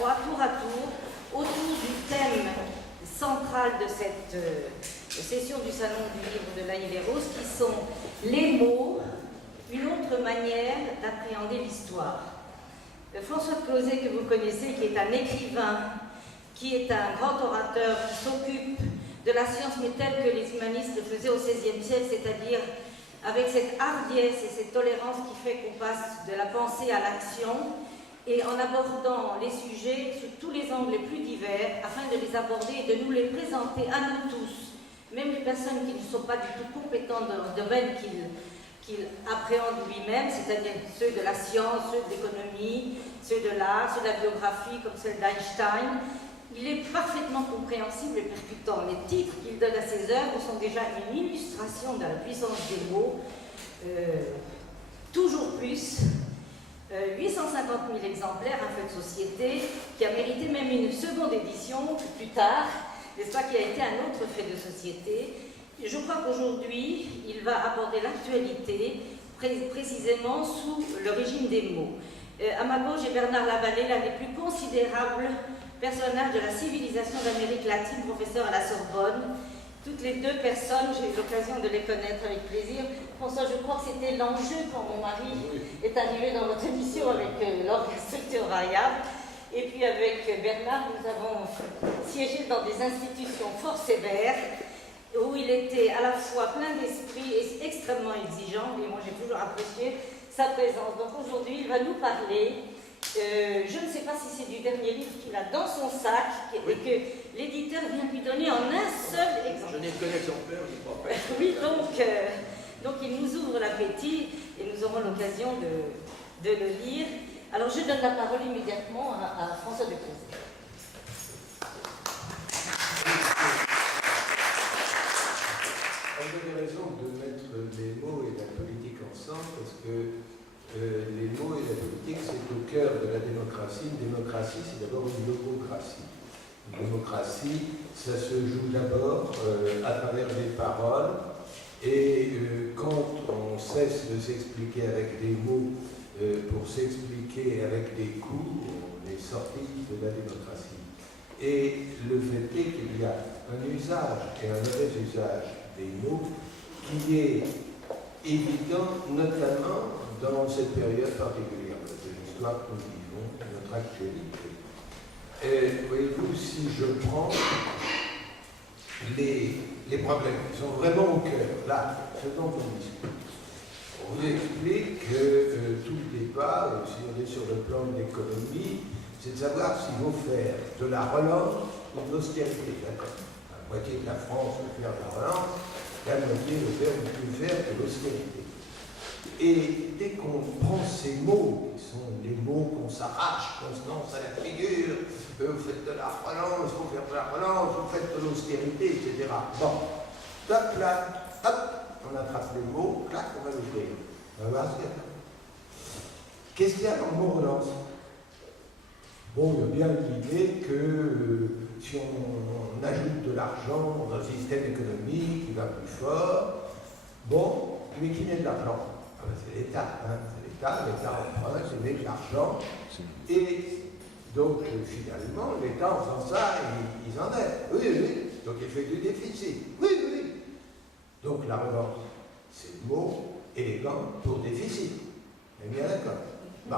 fois, tour à tour, autour du thème central de cette session du Salon du Livre de l'Aïe-les-Roses, qui sont les mots, une autre manière d'appréhender l'histoire. François de Closet, que vous connaissez, qui est un écrivain, qui est un grand orateur, qui s'occupe de la science, mais telle que les humanistes le faisaient au XVIe siècle, c'est-à-dire avec cette hardiesse et cette tolérance qui fait qu'on passe de la pensée à l'action, et en abordant les sujets sous tous les angles les plus divers, afin de les aborder et de nous les présenter à nous tous, même les personnes qui ne sont pas du tout compétentes dans le domaine qu'il appréhende lui-même, c'est-à-dire ceux de la science, ceux de l'économie, ceux de l'art, ceux de la biographie, comme celle d'Einstein. Il est parfaitement compréhensible et percutant. Les titres qu'il donne à ses œuvres sont déjà une illustration de la puissance des mots, toujours plus. 850 000 exemplaires, un fait de société, qui a mérité même une seconde édition plus tard, n'est-ce pas, qui a été un autre fait de société. Je crois qu'aujourd'hui, il va aborder l'actualité précisément sous le régime des mots. À ma gauche est Bernard Lavallée, l'un des plus considérables personnages de la civilisation d'Amérique latine, professeur à la Sorbonne. Toutes les deux personnes, j'ai eu l'occasion de les connaître avec plaisir. François, je crois que c'était l'enjeu quand mon mari est arrivé dans notre émission avec l'ordre structure variable. Et puis avec Bernard, nous avons siégé dans des institutions fort sévères, où il était à la fois plein d'esprit et extrêmement exigeant, et moi j'ai toujours apprécié sa présence. Donc aujourd'hui, il va nous parler, je ne sais pas si c'est du dernier livre qu'il a dans son sac, et que l'éditeur vient lui donner en un seul exemplaire. Je n'ai qu'un exemplaire, je ne crois pas. Oui, donc il nous ouvre l'appétit, et nous aurons l'occasion de le lire. Alors je donne la parole immédiatement à François de Closet. Vous avez raison de mettre les mots et la politique ensemble, parce que les mots et la politique, c'est au cœur de la démocratie. Une démocratie, c'est d'abord une logocratie. Une démocratie, ça se joue d'abord à travers des paroles, et quand on cesse de s'expliquer avec des mots pour s'expliquer avec des coups, on est sorti de la démocratie. Et le fait est qu'il y a un usage et un mauvais usage des mots qui est évident, notamment dans cette période particulière de l'histoire que nous vivons, notre actualité. Voyez-vous, si je prends les problèmes qui sont vraiment au cœur, là, ce dont on discute, on vous explique que tout le débat, si on est sur le plan de l'économie, c'est de savoir s'il faut faire de la relance ou de l'austérité. D'accord. La moitié de la France veut faire de la relance, la moitié veut faire de l'austérité. Et dès qu'on prend ces mots, qui sont les mots qu'on s'arrache, qu'on se lance à la figure, vous faites de la relance, il faut faire de la relance, vous faites de l'austérité, etc. Bon, tac, là, hop, on attrape les mots, clac, on va l'ouvrir. On va voir ce qu'il y a. Qu'est-ce qu'il y a dans le mot relance? Bon, il y a bien l'idée que si on ajoute de l'argent dans un système économique qui va plus fort, bon, mais qui met de l'argent? Ah ben c'est l'État, hein, l'État emprunte, il met de l'argent, et donc finalement, l'État en faisant ça, ils en aident. Oui, oui, donc il fait du déficit. Oui, oui. Donc la relance, c'est le mot élégant pour déficit. On est bien d'accord. Bon.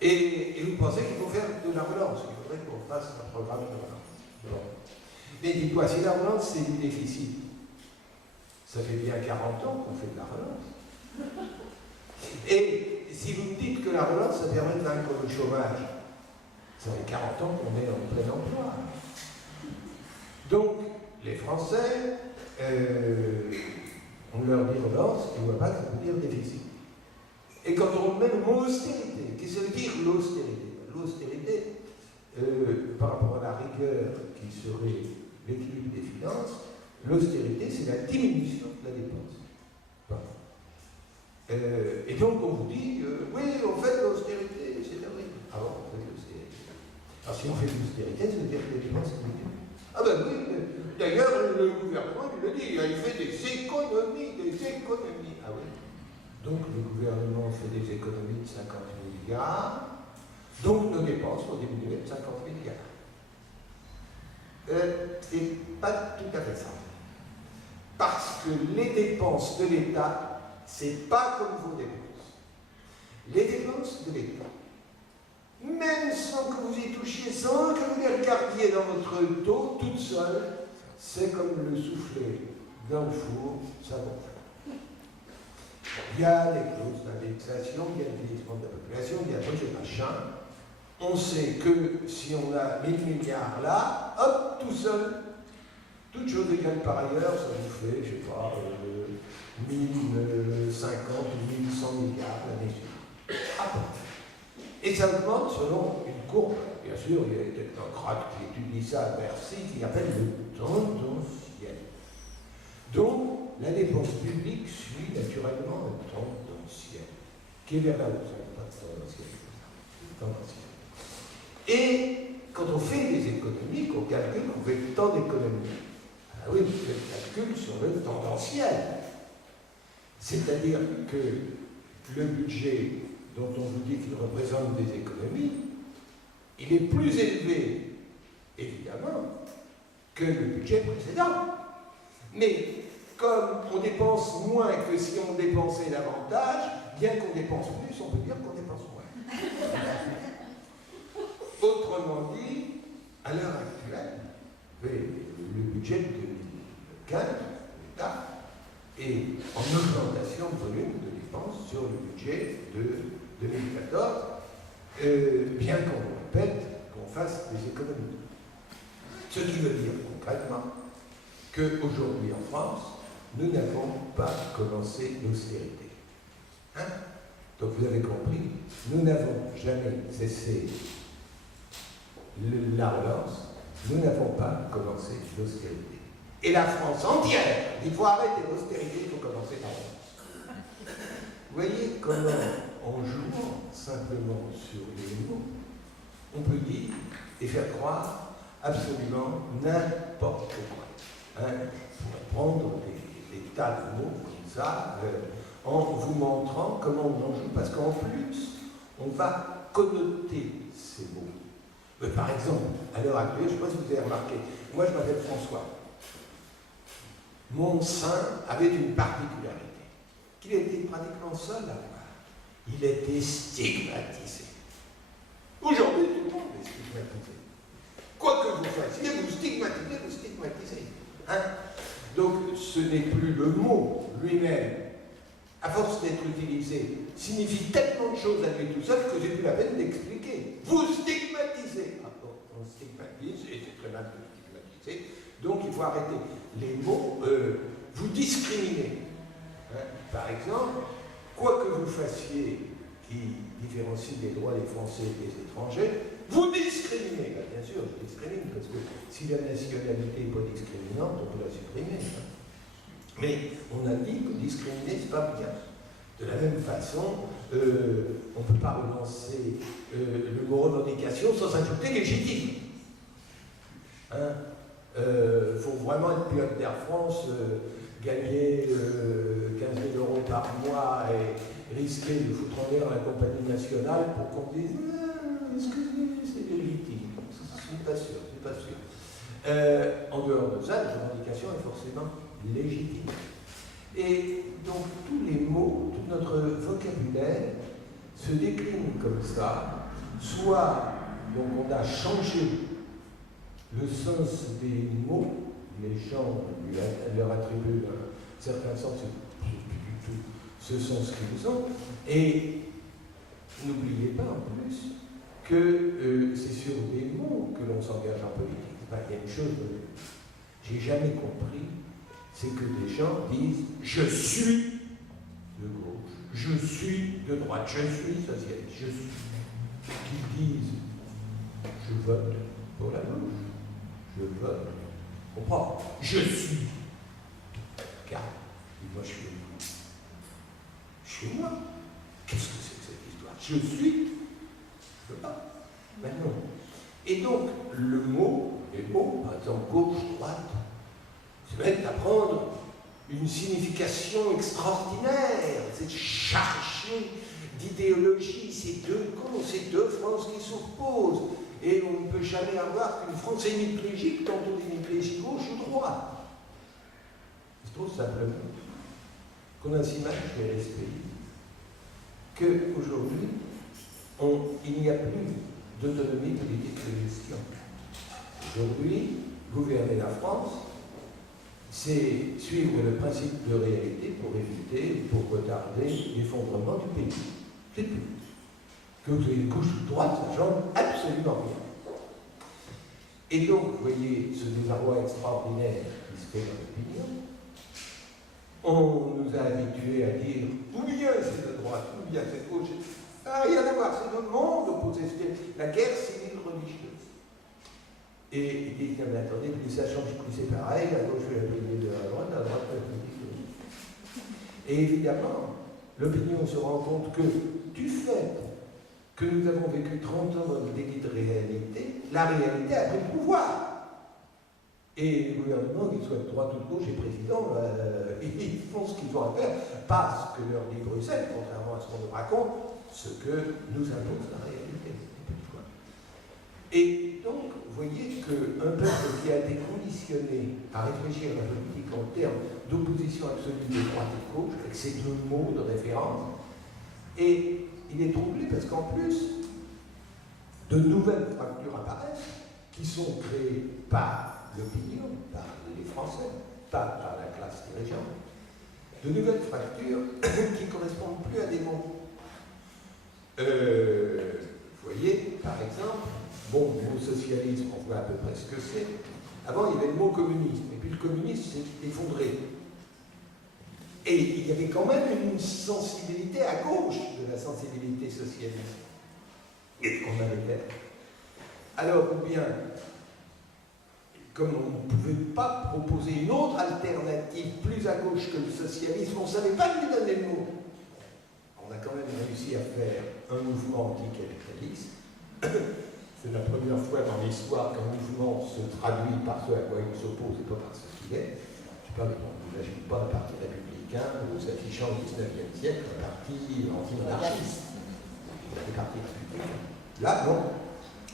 Et vous pensez qu'il faut faire de la relance, il faudrait qu'on fasse un programme de relance. Bon. Mais dites-moi, si la relance c'est du déficit, ça fait bien 40 ans qu'on fait de la relance. Et si vous me dites que la relance, ça permet de vaincre le chômage, ça fait 40 ans qu'on est en plein emploi. Donc, les Français, on leur dit relance, ils ne voient pas que ça veut dire déficit. Et quand on met le mot austérité, qu'est-ce que ça veut dire l'austérité? L'austérité, par rapport à la rigueur qui serait l'équilibre des finances, l'austérité, c'est la diminution de la dépense. Bon. Et donc on vous dit, oui, on fait de l'austérité, c'est horrible. Ah bon, on fait de l'austérité. Alors si on fait de l'austérité, ça veut dire que les dépenses diminuent. Ah ben oui, d'ailleurs, le gouvernement, il le dit, il fait des économies. Ah oui. Donc le gouvernement fait des économies de 50 milliards, Donc nos dépenses vont diminuer de 50 milliards. C'est pas tout à fait ça. Parce que les dépenses de l'État, c'est pas comme vos dépenses. Les dépenses de l'État, même sans que vous y touchiez, sans que vous les regardiez dans votre dos, toute seule, c'est comme le souffler dans le four, ça gonfle. Il y a des clauses d'indexation, il y a le vieillissement de la population, il y a trucs et machin. On sait que si on a 1000 milliards là, hop, tout seul, toute chose égale par ailleurs, ça vous fait, je sais pas, 1050 ou 1100 milliards l'année suivante. Ah bon. Et ça augmente selon une courbe. Bien sûr, il y a des technocrates qui étudient ça à Bercy, qui appellent le tendanciel. Donc, la dépense publique suit naturellement le tendanciel, qui est vers la hausse, pas de tendanciel. Et quand on fait des économies, qu'on calcule, on fait tant d'économies. Ah oui, on fait le calcul sur le tendanciel. C'est-à-dire que le budget dont on vous dit qu'il représente des économies, il est plus élevé, évidemment, que le budget précédent. Mais comme on dépense moins que si on dépensait davantage, bien qu'on dépense plus, on peut dire qu'on dépense moins. Autrement dit, à l'heure actuelle, le budget de 2015 de l'État est en augmentation de volume de dépenses sur le budget de 2014, bien qu'on répète qu'on fasse des économies. Ce qui veut dire concrètement qu'aujourd'hui en France, nous n'avons pas commencé l'austérité. Hein? Donc vous avez compris, nous n'avons jamais cessé la relance, nous n'avons pas commencé l'austérité. Et la France entière, il faut arrêter l'austérité, il faut commencer la relance. Vous voyez comment, en jouant simplement sur les mots, on peut dire et faire croire absolument n'importe quoi. Hein? Pour prendre des tas de mots comme ça, en vous montrant comment on en joue, parce qu'en plus, on va connoter ces mots. Par exemple, à l'heure actuelle, je ne sais pas si vous avez remarqué, moi je m'appelle François. Mon sein avait une particularité, qu'il était pratiquement seul à voir. Il était stigmatisé. Aujourd'hui, tout le monde est stigmatisé. Quoi que vous fassiez, vous stigmatisez. Hein? Donc, ce n'est plus le mot lui-même, à force d'être utilisé, signifie tellement de choses à lui tout seul que j'ai plus la peine d'expliquer. Vous stigmatisez. Ah bon, on stigmatise, et c'est très mal de stigmatiser. Donc, il faut arrêter les mots. Vous discriminez. Hein? Par exemple, quoi que vous fassiez qui différencie les droits des Français et des étrangers, vous discriminez. Ben, bien sûr, je discrimine, parce que si la nationalité n'est pas discriminante, on peut la supprimer. Hein? Mais on a dit que discriminer, c'est pas bien. De la même façon, on ne peut pas relancer le mot revendication sans ajouter légitime. Hein? Faut vraiment être pilote d'Air France, gagner 15 000 € par mois et risquer de foutre en l'air la compagnie nationale pour qu'on dise est-ce que c'est légitime? Je ne suis pas sûr, en dehors de ça, la revendication est forcément légitime. Et donc tous les mots, tout notre vocabulaire se décline comme ça, soit donc on a changé le sens des mots, les gens leur attribuent un certain sens, c'est plus du tout ce sens qu'ils ont, et n'oubliez pas en plus que c'est sur des mots que l'on s'engage en politique. Enfin, il y a une chose que j'ai jamais compris, c'est que des gens disent « je suis de gauche, je suis de droite, je suis socialiste, je suis ». Qu'ils disent « je vote pour la gauche, je vote, on comprend, je suis ». Car, moi je suis moi. Je suis moi. Qu'est-ce que c'est que cette histoire? Je suis, je veux pas. Ben non. Et donc, le mot, les mots, par exemple gauche, droite, se mettent à prendre une signification extraordinaire. C'est chercher d'idéologie, c'est deux camps, c'est deux France qui s'opposent. Et on ne peut jamais avoir qu'une France hémiplégique, tantôt hémiplégique gauche ou droite. Je trouve simplement qu'on a si mal fait les pays qu'aujourd'hui, il n'y a plus d'autonomie politique de gestion. Aujourd'hui, gouverner la France, c'est suivre le principe de réalité pour éviter, pour retarder l'effondrement du pays. C'est tout. Que vous ayez gauche ou droite, ça change absolument rien. Et donc, vous voyez ce désarroi extraordinaire qui se fait dans l'opinion. On nous a habitués à dire ou bien c'est de droite, ou bien c'est de gauche. Ça n'a rien à voir, c'est le monde opposé, c'était la guerre civile religieuse. Et il dit, non mais attendez, plus ça change, plus c'est pareil, la gauche fait la politique de la droite fait la politique de la. Et évidemment, l'opinion se rend compte que, du fait que nous avons vécu 30 ans dans le déni de réalité, la réalité a pris le pouvoir. Et le gouvernement, qu'il soit de droite ou de gauche, et président, ils font ce qu'ils ont à faire, pas ce que leur dit Bruxelles, contrairement à ce qu'on nous raconte, ce que nous impose la réalité. Et donc, vous voyez qu'un peuple qui a été conditionné à réfléchir à la politique en termes d'opposition absolue de droite et de gauche, avec ces deux mots de référence, et il est troublé parce qu'en plus, de nouvelles fractures apparaissent qui sont créées par l'opinion, par les Français, pas par la classe dirigeante, de nouvelles fractures qui ne correspondent plus à des mots. Vous voyez, par exemple, bon, le mot socialisme, on voit à peu près ce que c'est. Avant, il y avait le mot communisme, et puis le communisme s'est effondré. Et il y avait quand même une sensibilité à gauche de la sensibilité socialiste. Et qu'on avait fait. Alors, ou bien, comme on ne pouvait pas proposer une autre alternative plus à gauche que le socialisme, on ne savait pas lui donner le mot. On a quand même réussi à faire un mouvement anticapitaliste. C'est la première fois dans l'histoire qu'un mouvement se traduit par ce à quoi il s'oppose et pas par ce qu'il est. Je parle, on n'imagine pas un parti républicain ou s'affichant au XIXe siècle, un parti anti-monarchiste. Il y a des partis républicains. Là, non,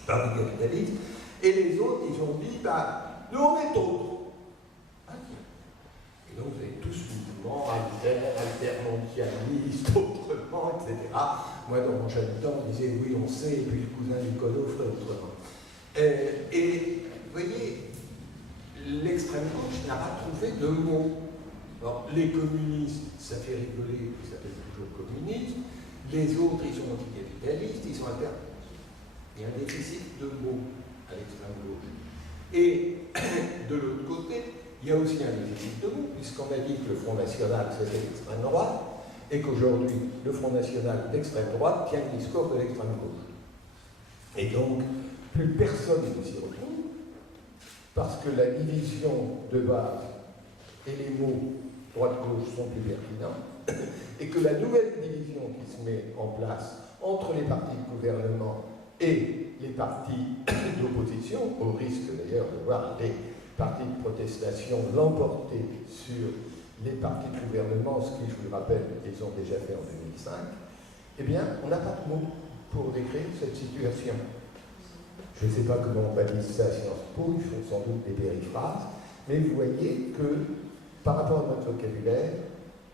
parti capitaliste. Et les autres, ils ont dit, bah, nous on est autres. Et donc vous avez tous mouvements altermondialistes, autrement, etc. Moi, dans mon jeune temps, on disait oui, on sait, et puis le cousin Nicolas ferait autrement. Et vous voyez, l'extrême gauche n'a pas trouvé de mots. Alors, les communistes, ça fait rigoler, ils s'appellent toujours communistes. Les autres, ils sont anticapitalistes, ils sont internes. Il y a un déficit de mots à l'extrême gauche. Et de l'autre côté, il y a aussi un déficit de mots, puisqu'on a dit que le Front National, c'était l'extrême droite, et qu'aujourd'hui, le Front National d'extrême droite tient le discours de l'extrême gauche. Et donc, plus personne ne s'y retrouve, parce que la division de base et les mots droite-gauche sont plus pertinents, et que la nouvelle division qui se met en place entre les partis de gouvernement et les partis d'opposition, au risque d'ailleurs de voir les partis de protestation l'emporter sur les partis de gouvernement, ce qui, je vous le rappelle, ils ont déjà fait en 2005, eh bien, on n'a pas de mots pour décrire cette situation. Je ne sais pas comment on baptise ça à Sciences Po, ils font sans doute des périphrases, mais vous voyez que, par rapport à notre vocabulaire,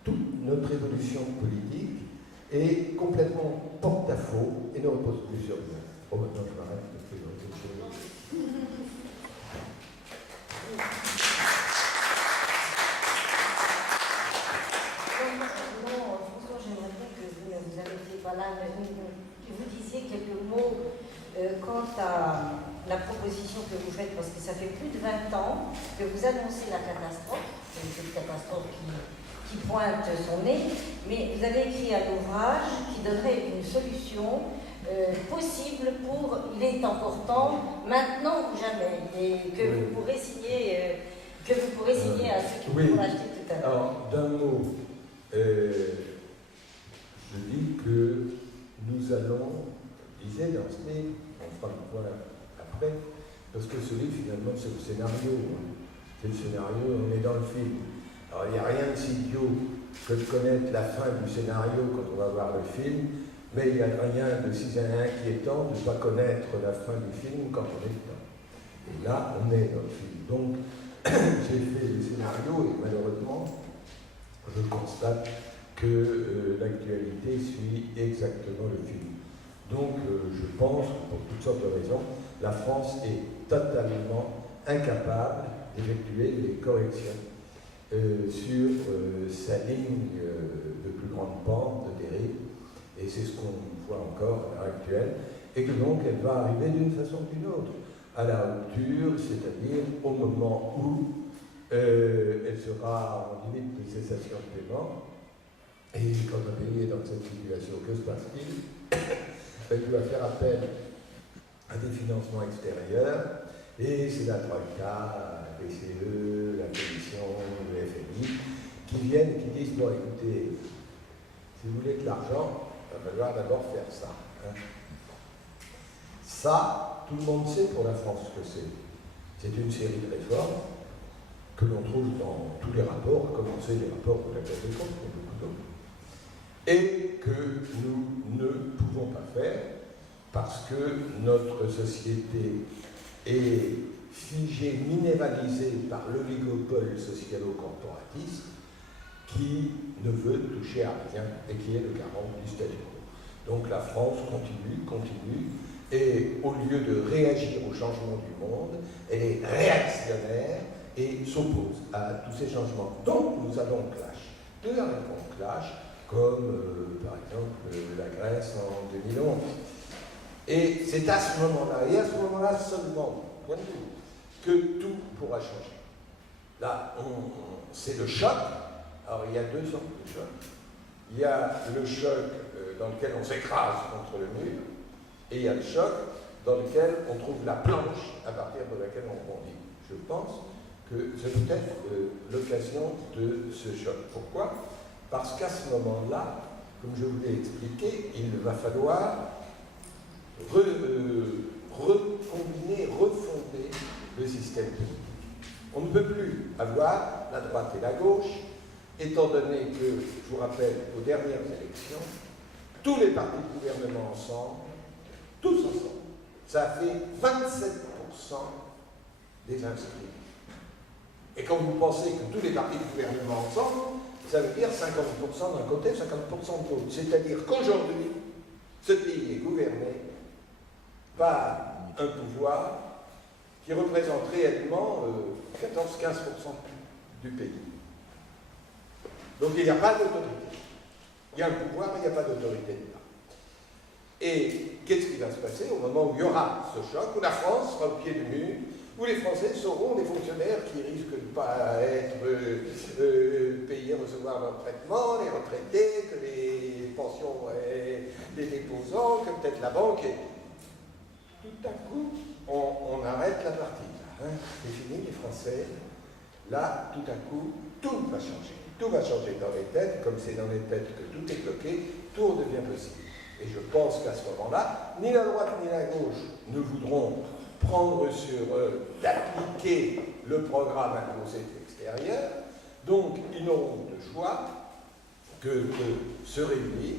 toute notre évolution politique est complètement porte-à-faux et ne repose plus sur rien. Oh, maintenant je m'arrête parce que j'ai quelque chose. François, j'aimerais bien que vous n'arrêtiez pas là, mais vous disiez quelques mots quant à la proposition que vous faites, parce que ça fait plus de 20 ans que vous annoncez la catastrophe, c'est une catastrophe qui pointe son nez, mais vous avez écrit un ouvrage qui donnerait une solution possible pour il est important maintenant ou jamais, et que vous pourrez signer, à ceux qui pourront acheter tout à l'heure. Alors, d'un mot, je dis que nous allons, disait lancer, on fera le point après, parce que ce livre finalement c'est le scénario. C'est le scénario, on est dans le film. Alors il n'y a rien de si idiot que de connaître la fin du scénario quand on va voir le film, Mais il n'y a rien de si inquiétant de ne pas connaître la fin du film quand on est dedans. Et là, on est dans le film. Donc, j'ai fait le scénario et malheureusement, je constate que l'actualité suit exactement le film. Donc, je pense, pour toutes sortes de raisons, la France est totalement incapable d'effectuer les corrections sur sa ligne de plus grande pente, de dérive, et c'est ce qu'on voit encore à l'heure actuelle, et que donc elle va arriver d'une façon ou d'une autre à la rupture, c'est-à-dire au moment où elle sera en limite de cessation de paiement, et quand un pays est dans cette situation, que se passe-t-il? Elle doit faire appel à des financements extérieurs, et c'est la Troïka, la BCE, la Commission, le FMI, qui viennent et qui disent, bon écoutez, si vous voulez de l'argent, il va falloir d'abord faire ça. Hein. Ça, tout le monde sait pour la France ce que c'est. C'est une série de réformes que l'on trouve dans tous les rapports, à commencer les rapports de la Cour des comptes, et beaucoup d'autres, et que nous ne pouvons pas faire parce que notre société est figée, minéralisée par l'oligopole socialo-corporatiste qui ne veut toucher à rien et qui est le garant du statu quo. Donc la France continue, et au lieu de réagir au changement du monde, elle est réactionnaire et s'oppose à tous ces changements. Donc nous avons clash. Nous avons clash, comme par exemple la Grèce en 2011. Et c'est à ce moment-là, et à ce moment-là seulement, point de vue, que tout pourra changer. Là, c'est le choc. Alors il y a deux sortes de chocs. Il y a le choc dans lequel on s'écrase contre le mur, et il y a le choc dans lequel on trouve la planche à partir de laquelle on rebondit. Je pense que c'est peut-être l'occasion de ce choc. Pourquoi? Parce qu'à ce moment-là, comme je vous l'ai expliqué, il va falloir recombiner, refonder le système politique. On ne peut plus avoir la droite et la gauche, étant donné que, je vous rappelle, aux dernières élections, tous les partis de gouvernement ensemble, tous ensemble, ça a fait 27% des inscrits. Et quand vous pensez que tous les partis de gouvernement ensemble, ça veut dire 50% d'un côté, 50% de l'autre. C'est-à-dire qu'aujourd'hui, ce pays est gouverné par un pouvoir qui représente réellement 14-15% du pays. Donc il n'y a pas d'autorité. Il y a un pouvoir, mais il n'y a pas d'autorité de là. Et qu'est-ce qui va se passer au moment où il y aura ce choc, où la France sera au pied du mur, où les Français seront des fonctionnaires qui risquent de ne pas être payés, recevoir leur traitement, les retraités, que les pensions des déposants, que peut-être la banque. Et tout à coup, on arrête la partie. Hein. C'est fini, les Français. Là, tout à coup, tout va changer. Tout va changer dans les têtes, comme c'est dans les têtes que tout est bloqué, tout redevient possible. Et je pense qu'à ce moment-là, ni la droite ni la gauche ne voudront prendre sur eux d'appliquer le programme imposé de l'extérieur, donc ils n'auront de choix que de se réunir,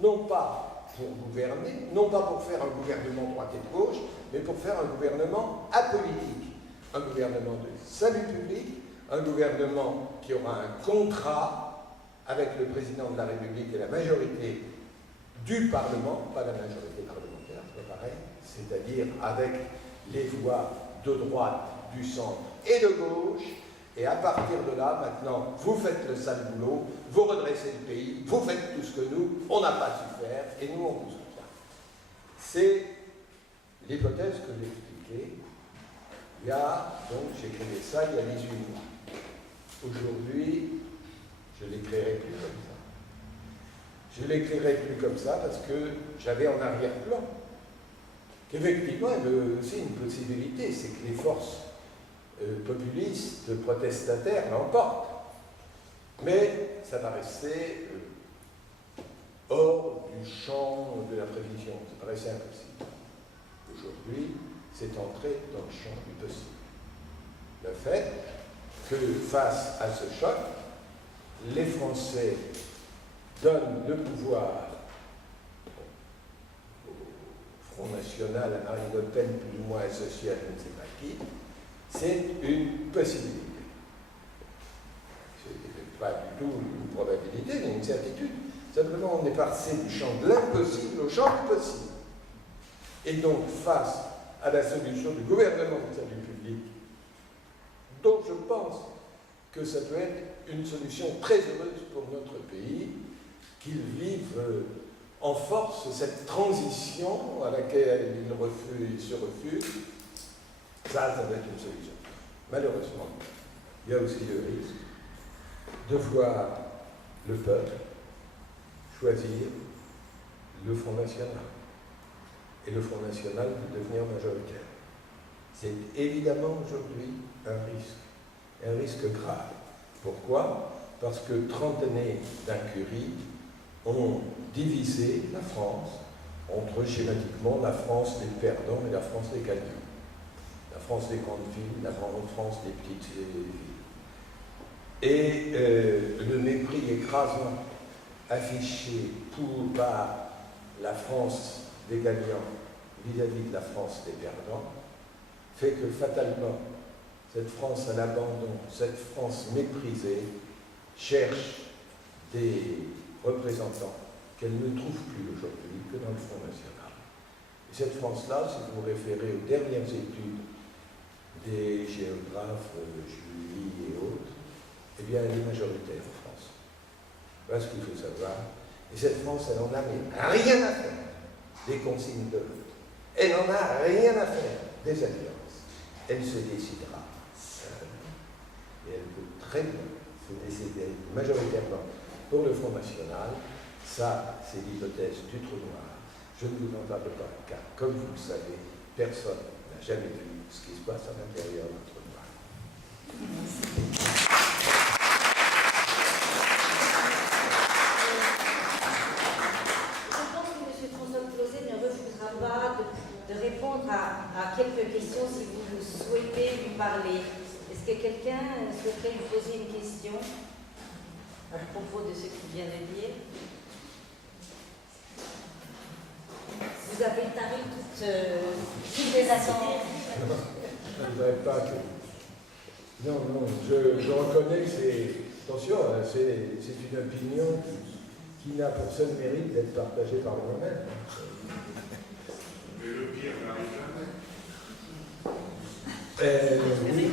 non pas pour gouverner, non pas pour faire un gouvernement droite et de gauche, mais pour faire un gouvernement apolitique, un gouvernement de salut public, un gouvernement qui aura un contrat avec le président de la République et la majorité du Parlement, pas la majorité parlementaire, c'est pas pareil, c'est-à-dire avec les voix de droite, du centre et de gauche, et à partir de là, maintenant, vous faites le sale boulot, vous redressez le pays, vous faites tout ce que nous, on n'a pas su faire, et nous, on vous soutient. C'est l'hypothèse que j'ai expliquée. Il y a, donc, j'écrivais ça il y a 18 mois. Aujourd'hui, je ne l'écrirai plus comme ça. Je ne l'écrirai plus comme ça parce que j'avais en arrière-plan qu'effectivement, il y avait aussi une possibilité, c'est que les forces populistes, protestataires l'emportent. Mais ça va rester hors du champ de la prévision. Ça paraissait impossible. Aujourd'hui, c'est entré dans le champ du possible. Le fait que face à ce choc, les Français donnent le pouvoir national, Marine Le Pen plus ou moins associée à je ne sais pas qui, c'est une possibilité. Ce n'est pas du tout une probabilité, mais une certitude. Simplement, on est passé du champ de l'impossible au champ du possible. Et donc, face à la solution du gouvernement de salut public, dont je pense que ça peut être une solution très heureuse pour notre pays, qu'il vive en force cette transition à laquelle il se refuse, ça va être une solution. Malheureusement, il y a aussi le risque de voir le peuple choisir le Front National et le Front National de devenir majoritaire. C'est évidemment aujourd'hui un risque grave. Pourquoi? Parce que 30 années d'incurie ont divisé la France entre schématiquement la France des perdants et la France des gagnants. La France des grandes villes, la France des petites villes. Et le mépris écrasant affiché par la France des gagnants vis-à-vis de la France des perdants fait que fatalement, cette France à l'abandon, cette France méprisée, cherche des représentants qu'elle ne trouve plus aujourd'hui que dans le Front National. Et cette France-là, si vous vous référez aux dernières études des géographes, Julie et autres, eh bien, elle est majoritaire en France. Voilà ce qu'il faut savoir. Et cette France, elle n'en a rien à faire des consignes de vote. Elle n'en a rien à faire des alliances. Elle se décidera seule. Et elle peut très bien se décider majoritairement pour le Front National. Ça, c'est l'hypothèse du trou noir. Je ne vous en parle pas, car comme vous le savez, personne n'a jamais vu ce qui se passe à l'intérieur d'un trou noir. Je pense que M. François Closet ne refusera pas de répondre à quelques questions si vous souhaitez lui parler. Est-ce que quelqu'un souhaiterait lui poser une question à propos de ce qu'il vient de dire? Vous avez taré toutes les attentes. Je ne voudrais pas que... Non, je reconnais que c'est... Attention, c'est une opinion qui n'a pour seul mérite d'être partagée par moi-même. Mais le pire n'arrive jamais. Oui,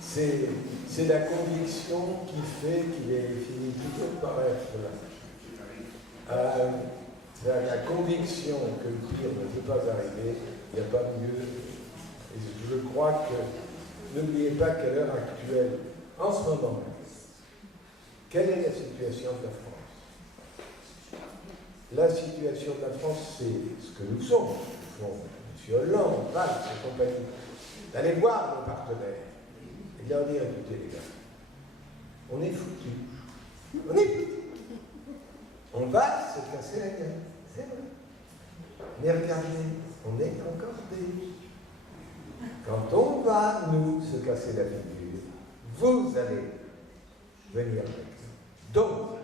c'est la conviction qui fait qu'il est fini toujours par être là. La conviction que le pire ne peut pas arriver, il n'y a pas mieux. Et je crois que, n'oubliez pas qu'à l'heure actuelle, en ce moment, quelle est la situation de la France? La situation de la France, c'est ce que nous sommes. M. Hollande, Valls et compagnie, d'aller voir nos partenaires et leur dire, écoutez les gars, on est foutus. On est foutus. On va se casser la gueule. C'est vrai. Mais regardez, on est encore des... Quand on va, nous, se casser la figure, vous allez venir avec nous. Donc,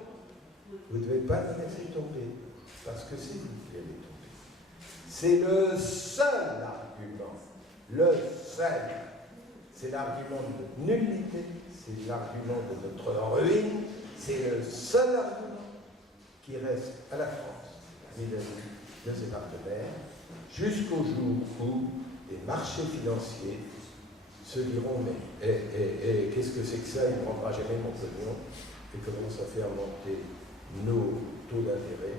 vous ne devez pas nous laisser tomber, parce que c'est vous qui allez tomber. C'est le seul argument, le seul. C'est l'argument de nullité, c'est l'argument de notre ruine, c'est le seul argument qui reste à la France vis-à-vis de ses partenaires, jusqu'au jour où les marchés financiers se diront mais qu'est-ce que c'est que ça, il ne prendra jamais mon pognon, et commence à faire monter nos taux d'intérêt,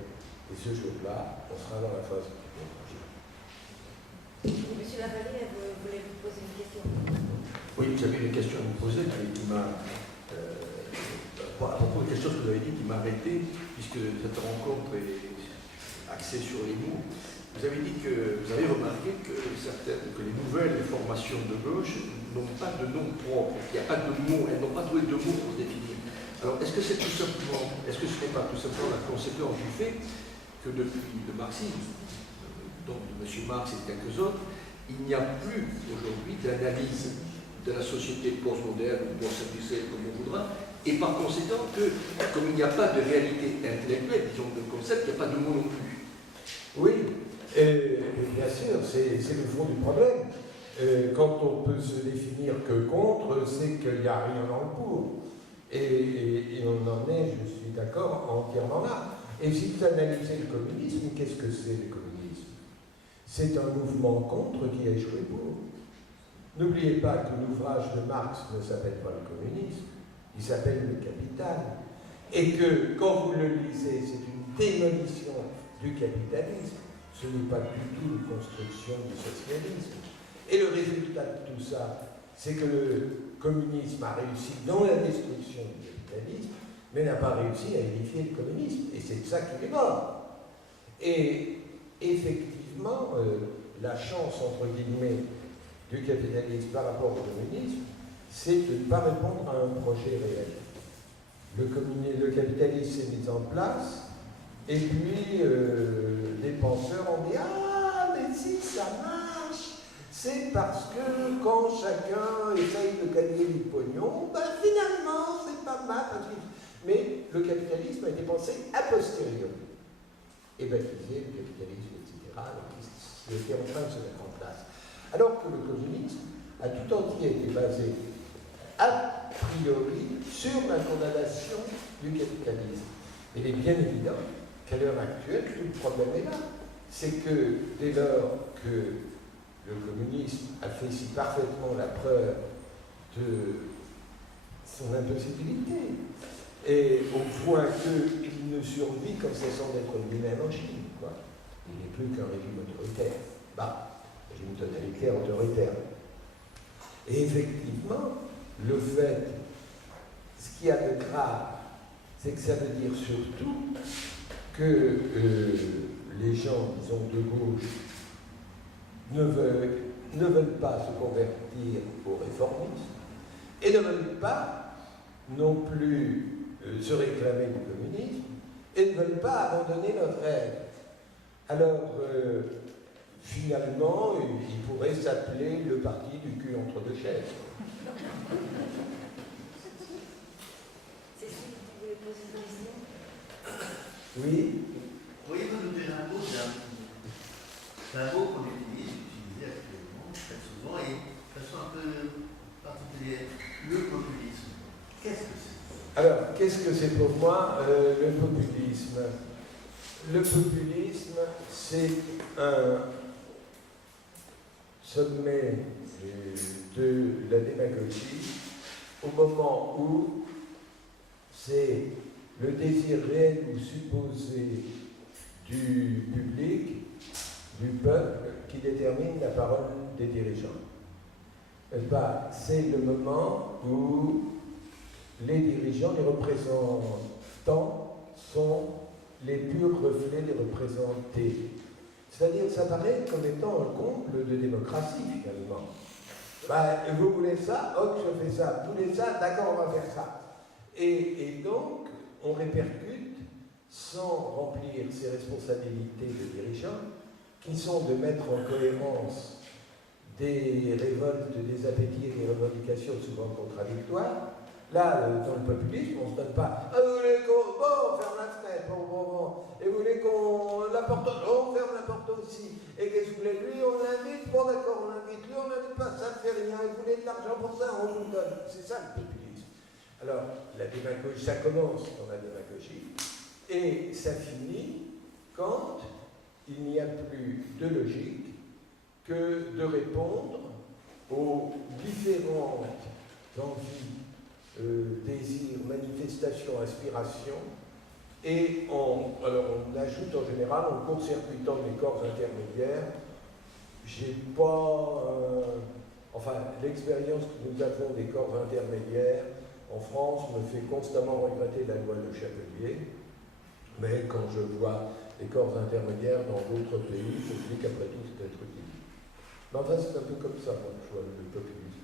et ce jour-là, on sera dans la phase du projet. Monsieur Lavallée, vous voulez vous poser une question? Oui, j'avais une question à vous poser qui m'a, à propos de quelque chose que vous avez dit, qui m'a arrêté, puisque cette rencontre est axée sur les mots. Vous avez dit que vous avez remarqué que les nouvelles formations de gauche n'ont pas de nom propre, qu'il n'y a pas de mots, elles n'ont pas trouvé de mots pour se définir. Alors, est-ce que c'est tout simplement, est-ce que ce n'est pas tout simplement la conséquence du fait que depuis le marxisme, donc de M. Marx et de quelques autres, il n'y a plus aujourd'hui d'analyse de la société postmoderne ou post-industrielle, comme on voudra, et par conséquent que, comme il n'y a pas de réalité intellectuelle, disons de concept, il n'y a pas de mots non plus. Oui, bien sûr, c'est le fond du problème. Quand on peut se définir que contre, c'est qu'il n'y a rien dans le pour. Et on en est, je suis d'accord, entièrement là. Et si vous analysez le communisme, qu'est-ce que c'est le communisme? C'est un mouvement contre qui a échoué pour. N'oubliez pas que l'ouvrage de Marx ne s'appelle pas le communisme, il s'appelle le Capital. Et que quand vous le lisez, c'est une démolition du capitalisme, ce n'est pas du tout une construction du socialisme. Et le résultat de tout ça, c'est que le communisme a réussi dans la destruction du capitalisme, mais n'a pas réussi à édifier le communisme. Et c'est de ça qu'il est mort. Et effectivement, la chance, entre guillemets, du capitalisme par rapport au communisme, c'est de ne pas répondre à un projet réel. Le capitalisme s'est mis en place, et puis les penseurs ont dit « Ah, mais si ça marche, c'est parce que quand chacun essaye de gagner du pognon, ben finalement c'est pas mal. » Mais le capitalisme a été pensé a posteriori, et baptisé le capitalisme, etc., qui était en train de se mettre en place. Alors que le communisme a tout entier été basé a priori sur la condamnation du capitalisme. Il est bien évident qu'à l'heure actuelle, tout le problème est là. C'est que dès lors que le communisme a fait si parfaitement la preuve de son impossibilité, et au point qu'il ne survit qu'en cessant d'être lui-même en Chine, quoi. Il n'est plus qu'un régime autoritaire. Régime totalitaire, autoritaire. Et effectivement, le fait, ce qu'il y a de grave, c'est que ça veut dire surtout que les gens, disons, de gauche, ne veulent pas se convertir au réformisme et ne veulent pas non plus se réclamer du communisme et ne veulent pas abandonner leurs rêves. Alors, finalement, il pourrait s'appeler le parti du cul entre deux chaises. Cécile, vous voulez poser une question? Oui. Pourriez-vous nous dire un mot d'un mot qu'on utilise, utilisé actuellement, très souvent, et de façon un peu particulière, le populisme. Qu'est-ce que c'est? Alors, qu'est-ce que c'est pour moi le populisme? Le populisme, c'est un sommet de la démagogie au moment où c'est le désir réel ou supposé du public, du peuple, qui détermine la parole des dirigeants. C'est le moment où les dirigeants, les représentants sont les purs reflets des représentés. C'est-à-dire, ça paraît comme étant un comble de démocratie, finalement. Vous voulez ça? Ok, je fais ça. Vous voulez ça? D'accord, on va faire ça. Et donc, on répercute, sans remplir ses responsabilités de dirigeants, qui sont de mettre en cohérence des révoltes, des appétits et des revendications souvent contradictoires. Là, dans le populisme, on ne se donne pas « Ah, vous voulez qu'on... Bon, on ferme la fenêtre, bon. Et vous voulez qu'on... La porte... On ferme la porte aussi. Et qu'est-ce que vous voulez? Lui, on l'invite. Bon, d'accord, on l'invite. Lui, on l'invite pas. Ça ne fait rien. Et vous voulez de l'argent pour ça? On vous donne. » C'est ça, le populisme. Alors, la démagogie, ça commence dans la démagogie. Et ça finit quand il n'y a plus de logique que de répondre aux différentes envies, désirs, manifestations, aspirations, et on ajoute en général, en court-circuitant les corps intermédiaires. J'ai pas... l'expérience que nous avons des corps intermédiaires en France me fait constamment regretter la loi de Chapelier, mais quand je vois les corps intermédiaires dans d'autres pays, je me dis qu'après tout, c'est être utile. Mais enfin, c'est un peu comme ça, moi, je vois le populisme.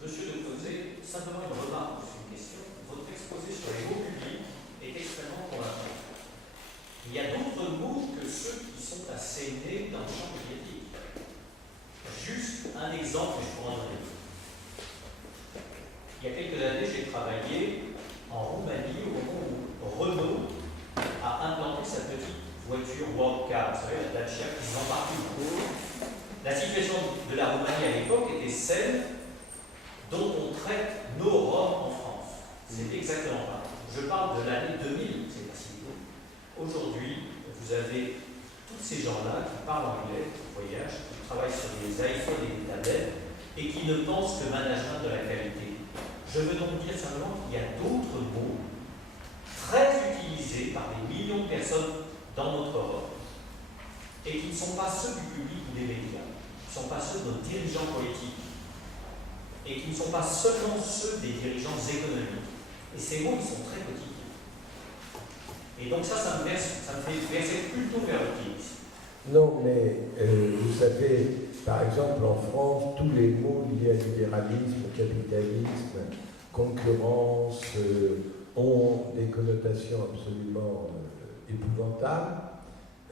Monsieur de Crozet, simplement une remarque sur une question. Votre exposé sur les mots publics est extrêmement convaincant. Il y a d'autres mots que ceux qui sont assénés dans le champ médiatique. Juste un exemple, je prendrai. Il y a quelques années, j'ai travaillé en Roumanie au moment où Je parle de l'année 2000, c'est facile. Aujourd'hui, vous avez tous ces gens-là qui parlent anglais, qui voyagent, qui travaillent sur des iPhones et des tablettes, et qui ne pensent que management de la qualité. Je veux donc dire simplement qu'il y a d'autres mots très utilisés par des millions de personnes dans notre Europe, et qui ne sont pas ceux du public ou des médias, qui ne sont pas ceux de nos dirigeants politiques, et qui ne sont pas seulement ceux des dirigeants économiques. Et ces mots, ils sont très quotidiens. Et donc ça me fait verser plutôt vers l'optimisme. Non, mais vous savez, par exemple, en France, tous les mots liés à libéralisme, capitalisme, concurrence, ont des connotations absolument épouvantables.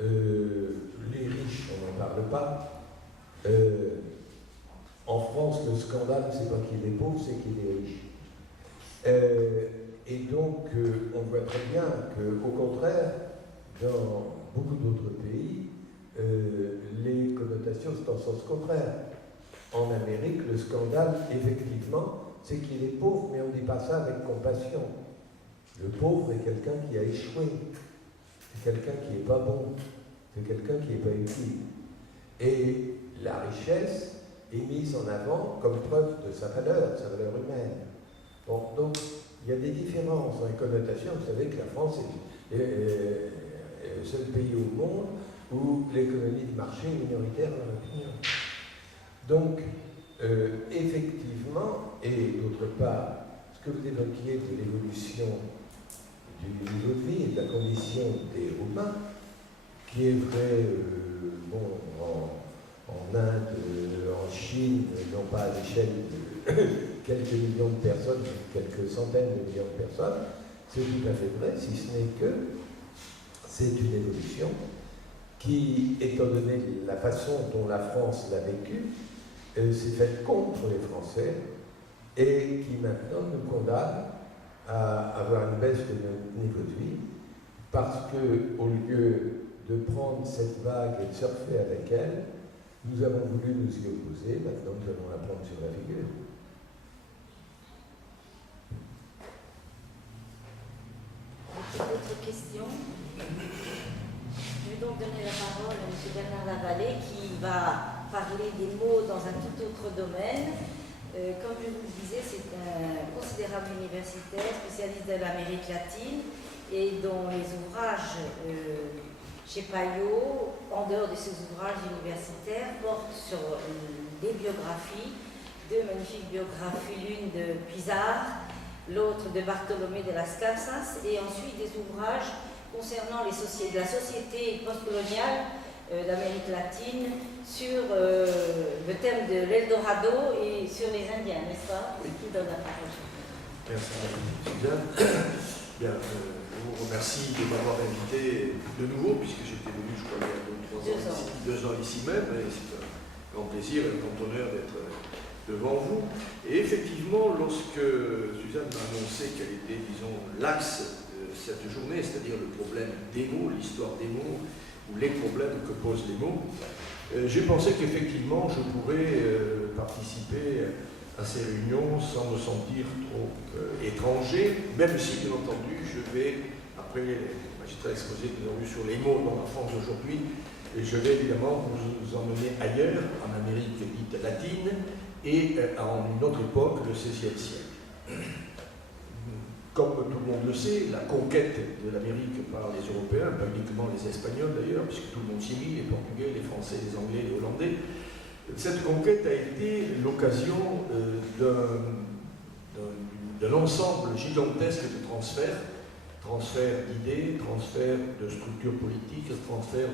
Les riches, on n'en parle pas. En France, le scandale, c'est pas qu'il est pauvre, c'est qu'il est riche. Et donc, on voit très bien qu'au contraire, dans beaucoup d'autres pays, les connotations sont en sens contraire. En Amérique, le scandale, effectivement, c'est qu'il est pauvre, mais on ne dit pas ça avec compassion. Le pauvre est quelqu'un qui a échoué, c'est quelqu'un qui n'est pas bon, c'est quelqu'un qui n'est pas utile. Et la richesse est mise en avant comme preuve de sa valeur humaine. Bon, donc, il y a des différences dans les connotations. Vous savez que la France est le seul pays au monde où l'économie de marché est minoritaire dans l'opinion. Donc, effectivement, et d'autre part, ce que vous évoquiez de l'évolution du niveau de vie et de la condition des Roumains, qui est vrai en Inde, en Chine, non pas à l'échelle de quelques millions de personnes, quelques centaines de millions de personnes, c'est tout à fait vrai, si ce n'est que c'est une évolution qui, étant donné la façon dont la France l'a vécue, s'est faite contre les Français et qui maintenant nous condamne à avoir une baisse de notre niveau de vie parce qu'au lieu de prendre cette vague et de surfer avec elle, nous avons voulu nous y opposer, maintenant nous allons la prendre sur la figure. D'autres questions? Je vais donc donner la parole à M. Bernard Lavallée qui va parler des mots dans un tout autre domaine. Comme je vous le disais, c'est un considérable universitaire, spécialiste de l'Amérique latine et dont les ouvrages chez Payot, en dehors de ses ouvrages universitaires, portent sur des biographies, deux magnifiques biographies, l'une de Pizarre, l'autre de Bartolomé de las Casas, et ensuite des ouvrages concernant la société postcoloniale d'Amérique latine sur le thème de l'Eldorado et sur les Indiens, n'est-ce pas? Oui. Qui donne la parole. Merci, Suzanne. Bien, je vous remercie de m'avoir invité de nouveau, puisque j'étais venu, je crois, il y a 2 ans ici même, et c'est un grand plaisir et un grand honneur d'être devant vous. Et effectivement, lorsque Suzanne m'a annoncé quel était, disons, l'axe de cette journée, c'est-à-dire le problème des mots, l'histoire des mots, ou les problèmes que posent les mots, j'ai pensé qu'effectivement, je pourrais participer à ces réunions sans me sentir trop étranger, même si, bien entendu, je vais, après les magistrats exposés que nous avons vus sur les mots dans la France d'aujourd'hui, je vais évidemment vous emmener ailleurs, en Amérique dite latine, et en une autre époque, le XVIe siècle. Comme tout le monde le sait, la conquête de l'Amérique par les Européens, pas uniquement les Espagnols d'ailleurs, puisque tout le monde s'y est mis, les Portugais, les Français, les Anglais, les Hollandais, cette conquête a été l'occasion d'un ensemble gigantesque de transferts d'idées, transferts de structures politiques, transferts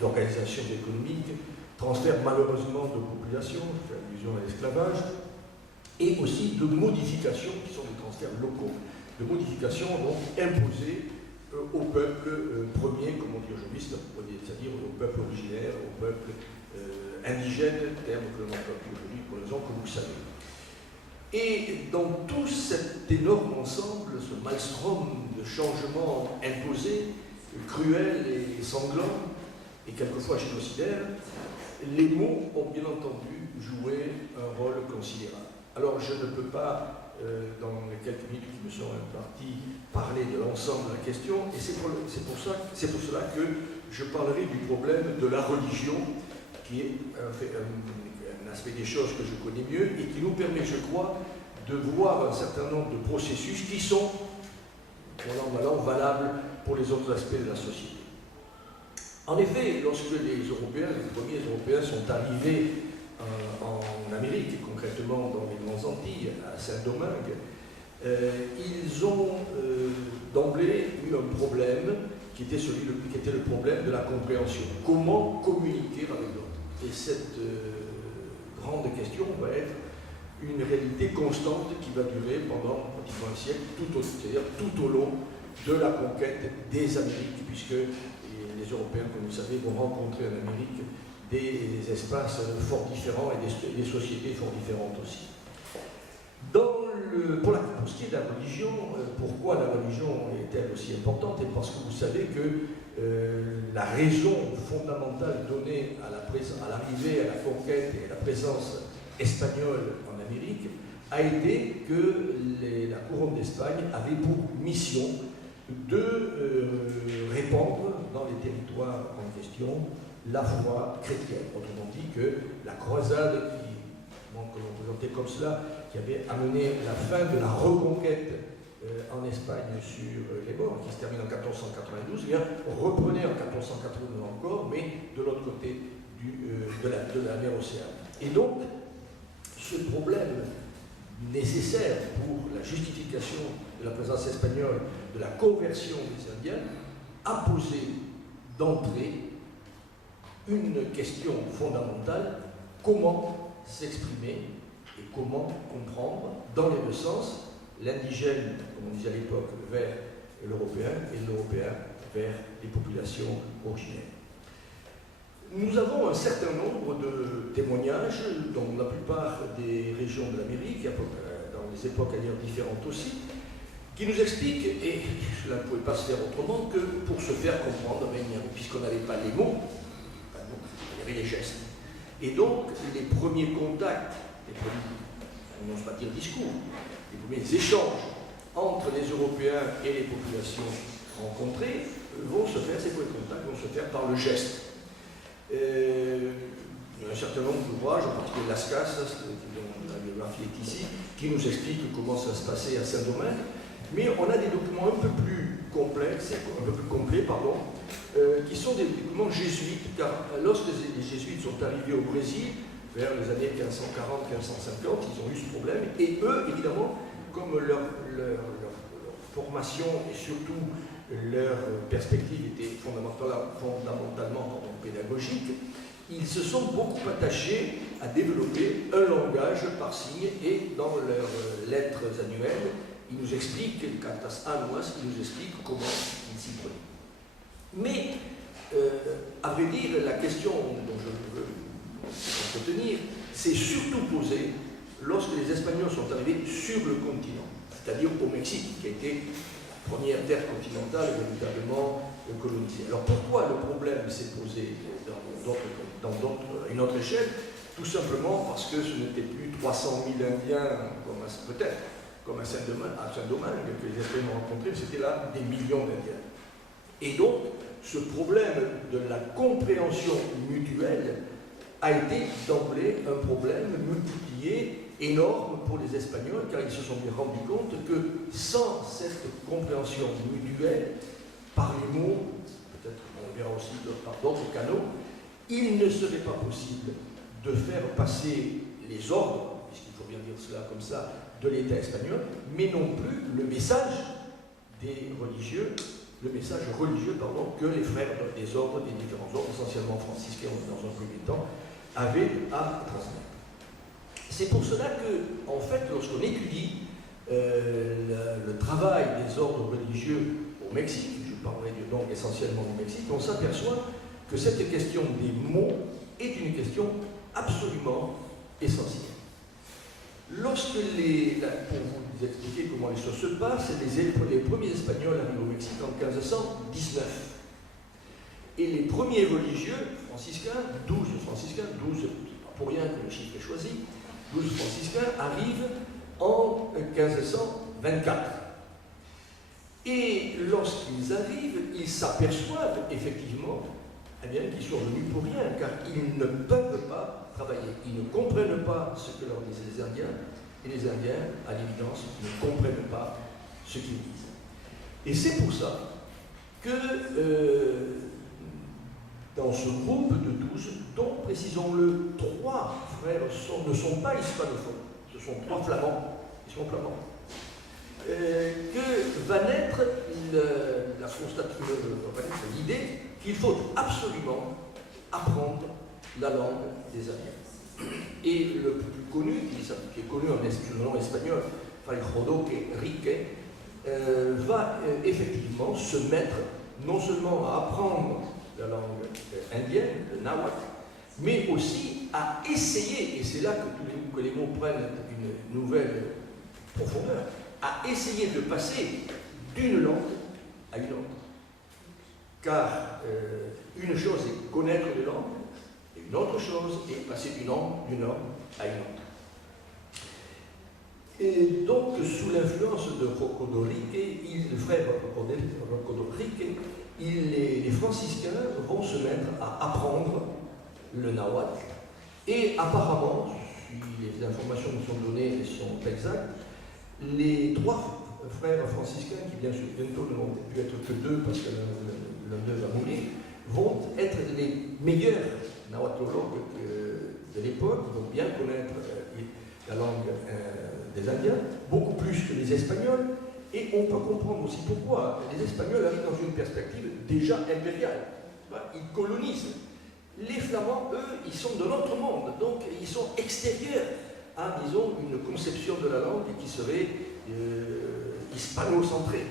d'organisations économiques, transferts malheureusement de population, je fais allusion à l'esclavage, et aussi de modifications qui sont des transferts locaux, de modifications donc imposées au peuple premier, comme on dit aujourd'hui, c'est-à-dire au peuple originaire, au peuple indigène, terme que l'on emploie aujourd'hui pour les raisons que vous savez. Et dans tout cet énorme ensemble, ce maelstrom de changements imposés, cruels et sanglants, et quelquefois génocidaires, les mots ont bien entendu joué un rôle considérable. Alors je ne peux pas, dans les quelques minutes qui me sont parler de l'ensemble de la question, et c'est pour cela que je parlerai du problème de la religion, qui est un aspect des choses que je connais mieux et qui nous permet, je crois, de voir un certain nombre de processus qui sont, valables pour les autres aspects de la société. En effet, lorsque les premiers Européens sont arrivés en Amérique, et concrètement dans les Grandes Antilles, à Saint-Domingue, ils ont d'emblée eu un problème qui était le problème de la compréhension. Comment communiquer avec l'autre? Et cette grande question va être une réalité constante qui va durer pendant pratiquement un siècle, c'est-à-dire tout au long de la conquête des Amériques, puisque les Européens, comme vous le savez, vont rencontrer en Amérique des espaces fort différents et des sociétés fort différentes aussi. Pour ce qui est de la religion, pourquoi la religion est-elle aussi importante? Et parce que vous savez que la raison fondamentale donnée à l'arrivée, à la conquête et à la présence espagnole en Amérique a été que la couronne d'Espagne avait pour mission de répandre dans les territoires en question la foi chrétienne. Autrement dit que la croisade que l'on présentait comme cela, qui avait amené la fin de la reconquête en Espagne sur les morts, qui se termine en 1492, reprenait en 1492 encore, mais de l'autre côté de la mer Océane. Et donc, ce problème nécessaire pour la justification de la présence espagnole, de la conversion des Indiens, a posé d'entrée une question fondamentale: comment s'exprimer et comment comprendre dans les deux sens, l'indigène, comme on disait à l'époque, vers l'européen et l'européen vers les populations originaires. Nous avons un certain nombre de témoignages dans la plupart des régions de l'Amérique, dans des époques ailleurs différentes aussi, qui nous expliquent, et cela ne pouvait pas se faire autrement que pour se faire comprendre, puisqu'on n'avait pas les mots, il y avait les gestes. Et donc, les premiers contacts, on n'ose pas dire discours, les premiers échanges entre les Européens et les populations rencontrées vont se faire, ces premiers contacts vont se faire par le geste. Il y a un certain nombre d'ouvrages, en particulier Las Casas, dont la biographie est ici, qui nous explique comment ça se passait à Saint-Domingue, mais on a des documents un peu plus complexes, un peu plus complets, qui sont des documents jésuites, car lorsque les jésuites sont arrivés au Brésil, vers les années 1540-1550, ils ont eu ce problème, et eux, évidemment, comme leur formation et surtout leur perspective était fondamentalement pédagogique, ils se sont beaucoup attachés à développer un langage par signes, et dans leurs lettres annuelles, ils nous expliquent, cartas annuas, ils nous expliquent comment ils s'y prenaient. Mais, à vrai dire, la question dont je veux entretenir s'est surtout posée lorsque les Espagnols sont arrivés sur le continent, c'est-à-dire au Mexique, qui a été la première terre continentale véritablement colonisée. Alors pourquoi le problème s'est posé dans une autre échelle? Tout simplement parce que ce n'était plus 300 000 Indiens, peut-être, comme à Saint-Domingue, que les Espagnols ont rencontrés, c'était là des millions d'Indiens. Et donc, ce problème de la compréhension mutuelle a été d'emblée un problème multiplié, énorme pour les Espagnols, car ils se sont bien rendus compte que sans cette compréhension mutuelle, par les mots, peut-être on le verra aussi par d'autres canaux, il ne serait pas possible de faire passer les ordres, puisqu'il faut bien dire cela comme ça, de l'État espagnol, mais non plus le message des religieux, que les frères des ordres, des différents ordres, essentiellement franciscains dans un premier temps, avaient à transmettre. C'est pour cela que, en fait, lorsqu'on étudie le travail des ordres religieux au Mexique, je parlerai donc essentiellement du Mexique, on s'aperçoit que cette question des mots est une question absolument essentielle. Lorsque pour vous expliquer comment les choses se passent, les premiers Espagnols arrivent au Mexique en 1519. Et les premiers religieux franciscains, 12 franciscains, 12, pas pour rien que le chiffre est choisi, 12 franciscains arrivent en 1524. Et lorsqu'ils arrivent, ils s'aperçoivent effectivement qu'ils sont venus pour rien, car ils ne peuvent pas travailler. Ils ne comprennent pas ce que leur disent les Indiens, et les Indiens, à l'évidence, ne comprennent pas ce qu'ils disent. Et c'est pour ça que dans ce groupe de 12, dont, précisons-le, 3 frères ne sont pas hispanophones, ce sont 3 flamands, ils sont flamands, que va naître l'idée qu'il faut absolument apprendre la langue des Indiens. Et le plus connu, qui est connu sous le nom espagnol, Fray Rique, va effectivement se mettre non seulement à apprendre la langue indienne, le nahuatl, mais aussi à essayer, et c'est là que les mots prennent une nouvelle profondeur, à essayer de passer d'une langue à une autre. Car une chose est connaître les langues, et une autre chose est passer d'une langue à une autre. Et donc, sous l'influence de Rocodorique, le frère Rocodorique, les franciscains vont se mettre à apprendre le nahuatl. Et apparemment, si les informations nous sont données sont exactes, les 3 frères franciscains, qui bien sûr bientôt ne vont plus être que 2 parce que l'un d'eux va mourir, vont être les meilleurs nahuatlologues de l'époque, vont bien connaître la langue des Indiens, beaucoup plus que les Espagnols, et on peut comprendre aussi pourquoi. Les Espagnols arrivent dans une perspective déjà impériale. Ils colonisent. Les Flamands, eux, ils sont de notre monde, donc ils sont extérieurs à, disons, une conception de la langue qui serait hispano-centrée.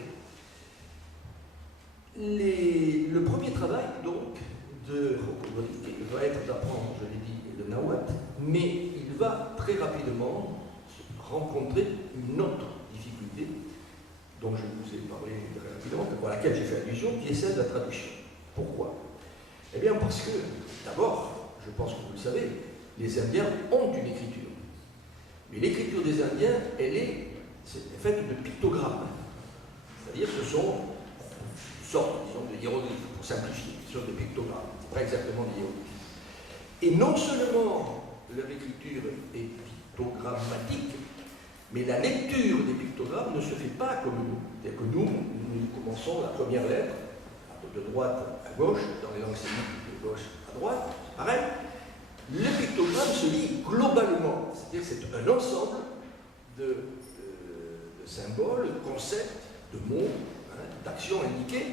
Le premier travail, donc, de Rocodorique va être d'apprendre, je l'ai dit, le nahuatl, mais il va très rapidement rencontrer une autre difficulté dont je vous ai parlé très rapidement, à laquelle j'ai fait allusion, qui est celle de la traduction. Pourquoi? Eh bien parce que, d'abord, je pense que vous le savez, les Indiens ont une écriture. Mais l'écriture des Indiens, elle est faite de pictogrammes. C'est-à-dire que ce sont une sorte, disons, de hiéroglyphes, pour simplifier, ce sont des pictogrammes, pas exactement des hiéroglyphes. Et non seulement leur écriture est pictogrammatique, mais la lecture des pictogrammes ne se fait pas comme nous. C'est-à-dire que nous commençons la première lettre de droite à gauche, dans les langues sémites de gauche à droite, c'est pareil. Le pictogramme se lit globalement, c'est-à-dire que c'est un ensemble de symboles, de concepts, de mots, d'actions indiquées,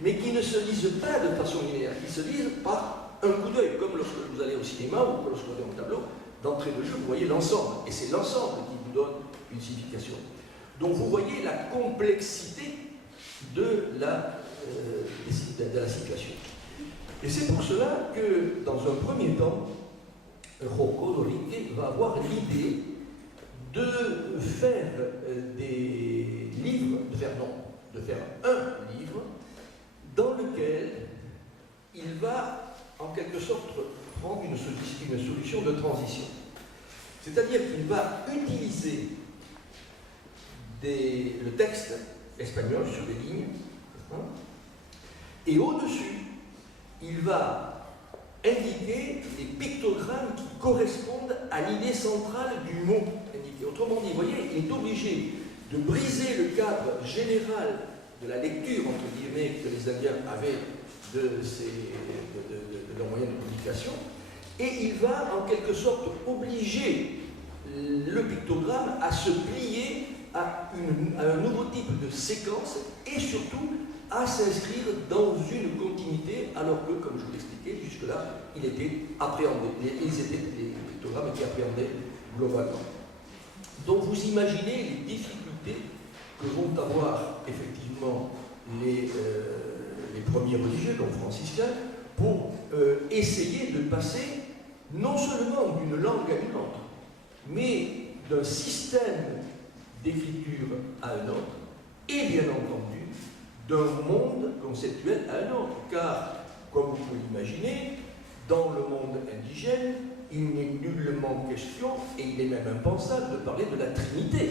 mais qui ne se lisent pas de façon linéaire, qui se lisent par un coup d'œil, comme lorsque vous allez au cinéma ou lorsque vous allez au tableau, d'entrée de jeu, vous voyez l'ensemble, et c'est l'ensemble qui vous donne une signification. Donc vous voyez la complexité de la situation. Et c'est pour cela que, dans un premier temps, Rocodorique va avoir l'idée de faire des livres, de faire un livre dans lequel il va, en quelque sorte, prendre une solution de transition. C'est-à-dire qu'il va utiliser le texte espagnol sur des lignes, et au-dessus, il va indiquer les pictogrammes qui correspondent à l'idée centrale du mot indiqué. Autrement dit, vous voyez, il est obligé de briser le cadre général de la lecture, entre guillemets, que les Indiens avaient de leurs moyens de communication, et il va en quelque sorte obliger le pictogramme à se plier à un nouveau type de séquence et surtout à s'inscrire dans une continuité, alors que, comme je vous l'expliquais, jusque-là, il était appréhendé. Les pictogrammes étaient appréhendés globalement. Donc vous imaginez les difficultés que vont avoir effectivement les premiers religieux, donc franciscains, pour essayer de passer non seulement d'une langue à une autre, mais d'un système d'écriture à un autre, et bien entendu d'un monde conceptuel à un autre. Car, comme vous pouvez l'imaginer, dans le monde indigène, il n'est nullement question, et il est même impensable, de parler de la Trinité.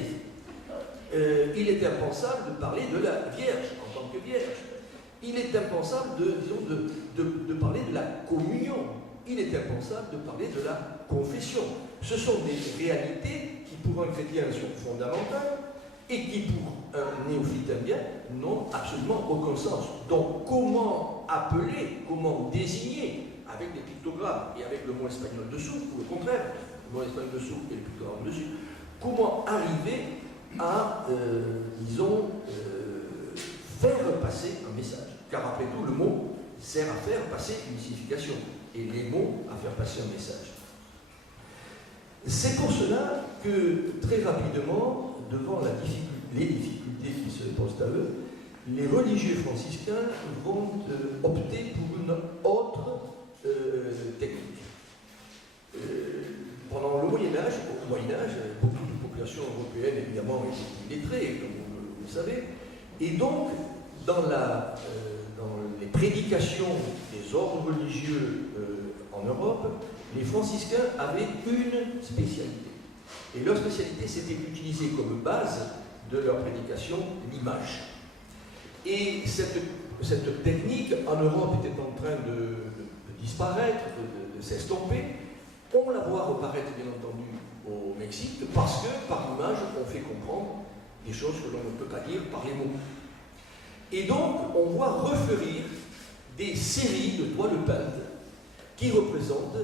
il est impensable de parler de la Vierge en tant que Vierge. Il est impensable de parler de la communion. Il est impensable de parler de la confession. Ce sont des réalités qui, pour un chrétien, sont fondamentales et qui, pour un néophyte indien, n'ont absolument aucun sens. Donc, comment appeler, comment désigner, avec des pictogrammes et avec le mot espagnol dessous, ou le contraire, le mot espagnol dessous et le pictogramme dessus, comment arriver à, faire passer un message. Car après tout, le mot sert à faire passer une signification et les mots à faire passer un message. C'est pour cela que, très rapidement, devant les difficultés qui se posent à eux, les religieux franciscains vont opter pour une autre technique. Pendant le Moyen-Âge, beaucoup de populations européennes, évidemment, étaient illettrées, comme vous le savez, et donc, dans les prédications des ordres religieux en Europe, les franciscains avaient une spécialité. Et leur spécialité, c'était d'utiliser comme base de leur prédication l'image. Et cette technique, en Europe, était en train de disparaître, de s'estomper. On la voit reparaître, bien entendu, au Mexique, parce que, par l'image, on fait comprendre des choses que l'on ne peut pas dire par les mots. Et donc, on voit refleurir des séries de toiles peintes qui représentent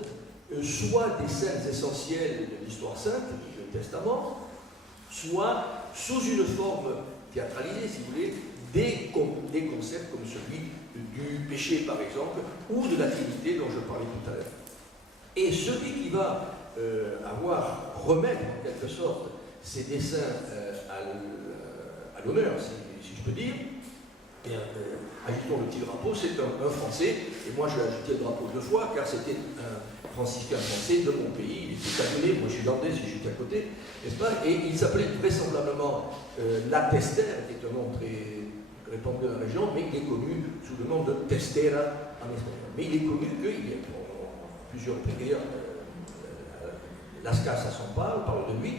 soit des scènes essentielles de l'histoire sainte, le Testament, soit sous une forme théâtralisée, si vous voulez, des concepts comme celui du péché, par exemple, ou de la Trinité dont je parlais tout à l'heure. Et celui qui va remettre en quelque sorte ces dessins à l'honneur, si je peux dire, ajoutons le petit drapeau, c'est un Français, et moi je l'ai ajouté le drapeau 2 fois, car c'était un franciscain français de mon pays, il était taillé, moi je suis landais, je suis à côté, n'est-ce pas? Et il s'appelait vraisemblablement La Testera, qui est un nom très répandu dans la région, mais qui est connu sous le nom de Testera en espagnol. Mais il est connu qu'il y a plusieurs prières, Las Casas en parle de lui,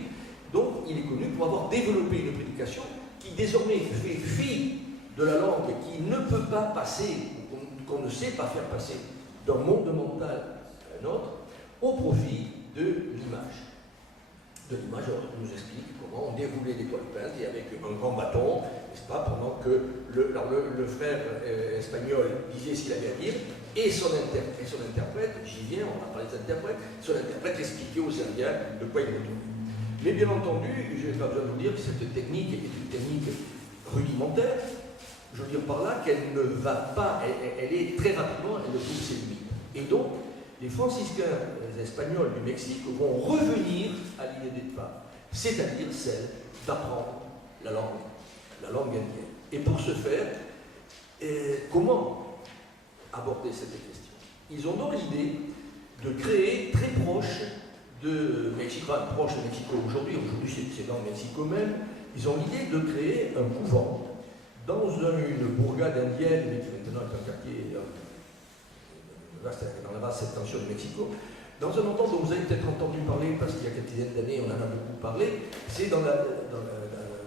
donc il est connu pour avoir développé une prédication qui désormais fait fi de la langue qui ne peut pas passer, qu'on ne sait pas faire passer d'un monde mental à un autre, au profit de l'image. De l'image, on nous explique comment on déroulait des toiles peintes et avec un grand bâton, n'est-ce pas, pendant que le frère espagnol disait ce qu'il avait à dire, et son interprète, j'y viens, on va parler des interprètes, son interprète expliquait aux Indiens de quoi il retourne. Mais bien entendu, je n'ai pas besoin de vous dire que cette technique est une technique rudimentaire. Je veux dire par là qu'elle ne va pas, elle est très rapidement, elle trouve ses limites. Et donc, les franciscains espagnols du Mexique vont revenir à l'idée de départ, c'est-à-dire celle d'apprendre la langue indienne. Et pour ce faire, comment aborder cette question? Ils ont donc l'idée de créer très proche de Mexico, proche de Mexico aujourd'hui c'est dans le Mexico même, ils ont l'idée de créer un couvent dans une bourgade indienne, mais qui maintenant est un quartier dans la basse septentrion de Mexico, dans un endroit dont vous avez peut-être entendu parler, parce qu'il y a quelques dizaines d'années on en a beaucoup parlé, c'est dans le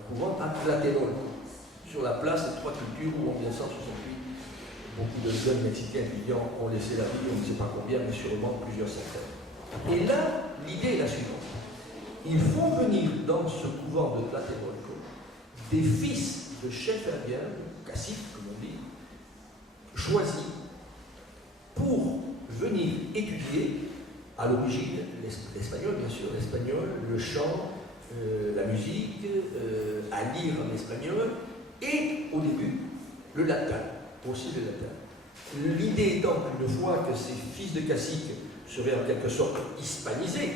couvent à Tlatelolco, sur la place des Trois Cultures où en 1968, beaucoup de jeunes Mexicains étudiants ont laissé la vie, on ne sait pas combien, mais sûrement plusieurs centaines. Et là, l'idée est la suivante. Ils font venir dans ce couvent de Tlatelolco des fils de chefs indiens, caciques comme on dit, choisis pour venir étudier à l'origine l'espagnol, bien sûr, l'espagnol, le chant, la musique, à lire en espagnol, et au début, le latin, aussi le latin. L'idée étant qu'une fois que ces fils de caciques seraient en quelque sorte hispanisés,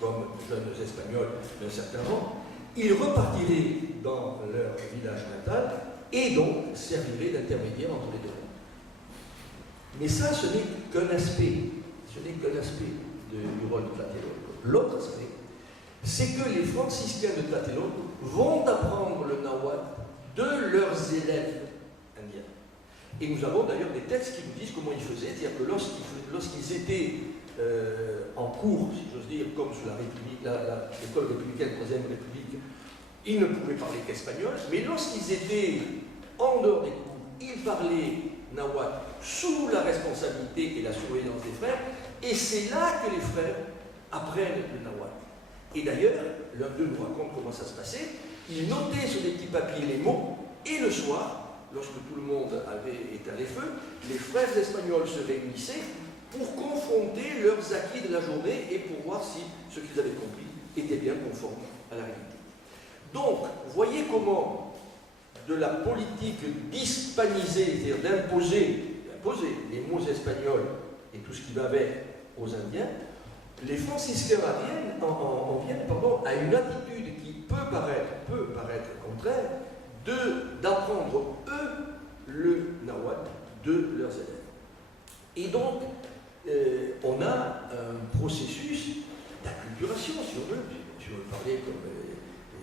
comme jeunes espagnols d'un certain rang, ils repartiraient dans leur village natal et donc serviraient d'intermédiaire entre les deux mondes. Mais ça, ce n'est qu'un aspect, du rôle de Tlatelolco. L'autre aspect, c'est que les franciscains de Tlatelolco vont apprendre le nahuatl de leurs élèves indiens. Et nous avons d'ailleurs des textes qui nous disent comment ils faisaient, c'est-à-dire que lorsqu'ils étaient en cours, si j'ose dire, comme sous la République, l'école républicaine, 3e République, ils ne pouvaient parler qu'espagnol, mais lorsqu'ils étaient en dehors des cours, ils parlaient nahuatl sous la responsabilité et la surveillance des frères, et c'est là que les frères apprennent le nahuatl. Et d'ailleurs, l'un d'eux nous raconte comment ça se passait. Ils notaient sur des petits papiers les mots, et le soir, lorsque tout le monde avait éteint les feux, les frères espagnols se réunissaient pour confronter leurs acquis de la journée et pour voir si ce qu'ils avaient compris était bien conforme à la réalité. Donc, voyez comment de la politique d'hispanisée, c'est-à-dire d'imposer les mots espagnols et tout ce qui va avec aux Indiens, les franciscains en viennent à une attitude qui peut paraître contraire, d'apprendre eux le nahuatl de leurs élèves. Et donc, on a un processus d'acculturation, si on veut parler comme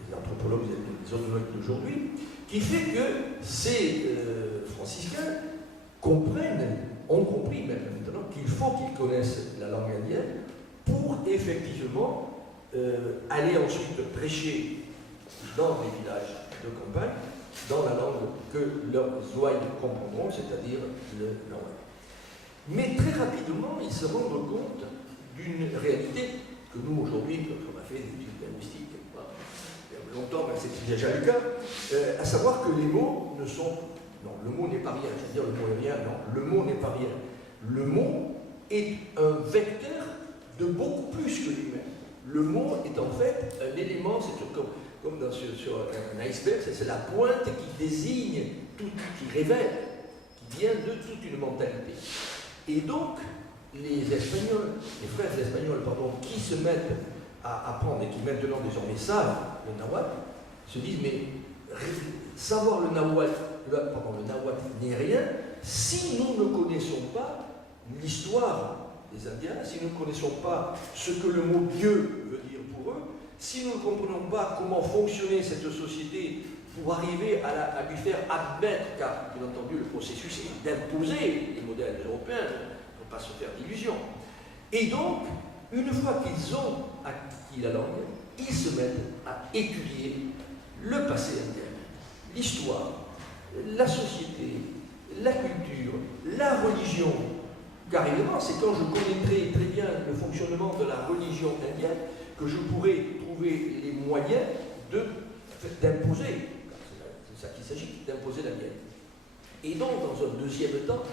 les anthropologues et les ethnologues d'aujourd'hui, qui fait que ces franciscains ont compris même maintenant qu'il faut qu'ils connaissent la langue indienne pour effectivement aller ensuite prêcher dans les villages de campagne dans la langue que leurs ouailles comprendront, c'est-à-dire le nahuatl. Mais très rapidement, ils se rendent compte d'une réalité que nous, aujourd'hui, quand on a fait des études linguistiques, il y a longtemps, mais c'est déjà le cas, à savoir que les mots ne sont... Non, le mot n'est pas rien, je veux dire le mot est rien, non, le mot n'est pas rien. Le mot est un vecteur de beaucoup plus que lui-même. Le mot est en fait un élément, c'est comme sur un iceberg, c'est la pointe qui désigne tout, qui révèle, qui vient de toute une mentalité. Et donc, les frères espagnols, qui se mettent à apprendre et qui maintenant désormais savent le nahuatl, se disent, mais savoir le nahuatl n'est rien si nous ne connaissons pas l'histoire des Indiens, si nous ne connaissons pas ce que le mot Dieu veut dire pour eux, si nous ne comprenons pas comment fonctionnait cette société pour arriver à lui faire admettre, car bien entendu le processus est d'imposer les modèles européens, il ne faut pas se faire d'illusions. Et donc, une fois qu'ils ont acquis la langue, ils se mettent à étudier le passé indien, l'histoire, la société, la culture, la religion. Car évidemment, c'est quand je connaîtrai très bien le fonctionnement de la religion indienne que je pourrai trouver les moyens d'imposer, c'est ça qu'il s'agit, d'imposer la mienne. Et donc, dans un deuxième temps,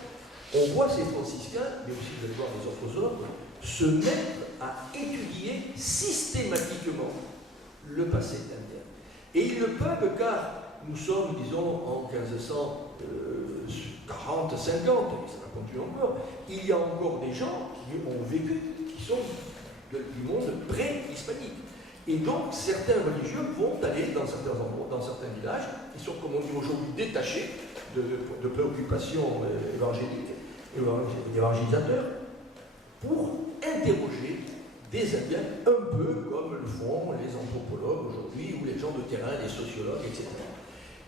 on voit ces franciscains, mais aussi vous allez voir les autres ordres, se mettre à étudier systématiquement le passé indien. Et ils le peuvent car nous sommes, disons, en 1540, 50, et ça va continuer encore, il y a encore des gens qui ont vécu, qui sont du monde pré-hispanique. Et donc, certains religieux vont aller dans certains endroits, dans certains villages, qui sont, comme on dit aujourd'hui, détachés de préoccupations évangéliques, évangélisateurs, pour interroger des Indiens, un peu comme le font les anthropologues aujourd'hui, ou les gens de terrain, les sociologues, etc.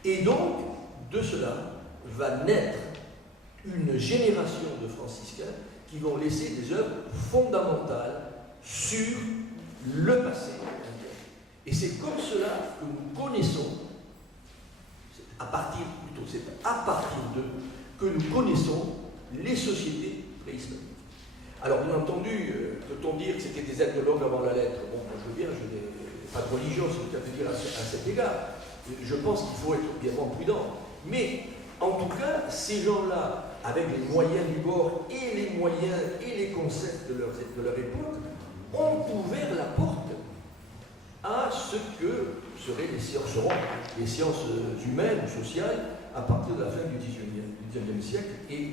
Et donc, de cela va naître une génération de franciscains qui vont laisser des œuvres fondamentales sur le passé indien. Et c'est comme cela que nous connaissons, c'est à partir d'eux, que nous connaissons les sociétés préhispaniques. Alors, bien entendu, peut-on dire que c'était des ethnologues avant la lettre? Bon, moi je veux bien, je n'ai pas de religion, c'est ce que je veux dire à cet égard. Je pense qu'il faut être bien prudent. Mais, en tout cas, ces gens-là, avec les moyens du bord et les moyens et les concepts de leur époque, ont ouvert la porte à ce que seront les sciences humaines ou sociales à partir de la fin du XIXe siècle et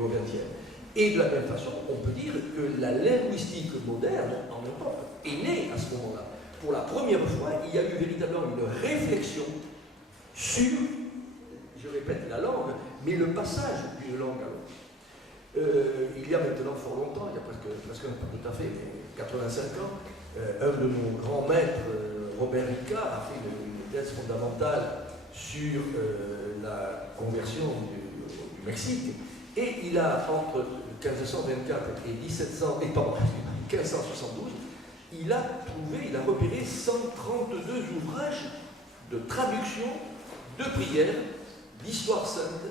au XXe. Et de la même façon, on peut dire que la linguistique moderne en Europe est née à ce moment-là. Pour la première fois, il y a eu véritablement une réflexion sur, je répète, la langue, mais le passage d'une langue à l'autre. Il y a maintenant fort longtemps, il y a presque pas tout à fait, 85 ans, un de nos grands maîtres, Robert Ricard, a fait une thèse fondamentale sur la conversion du Mexique, et il a, entre 1524 et 1572, il a repéré 132 ouvrages de traduction, de prières, d'histoires saintes,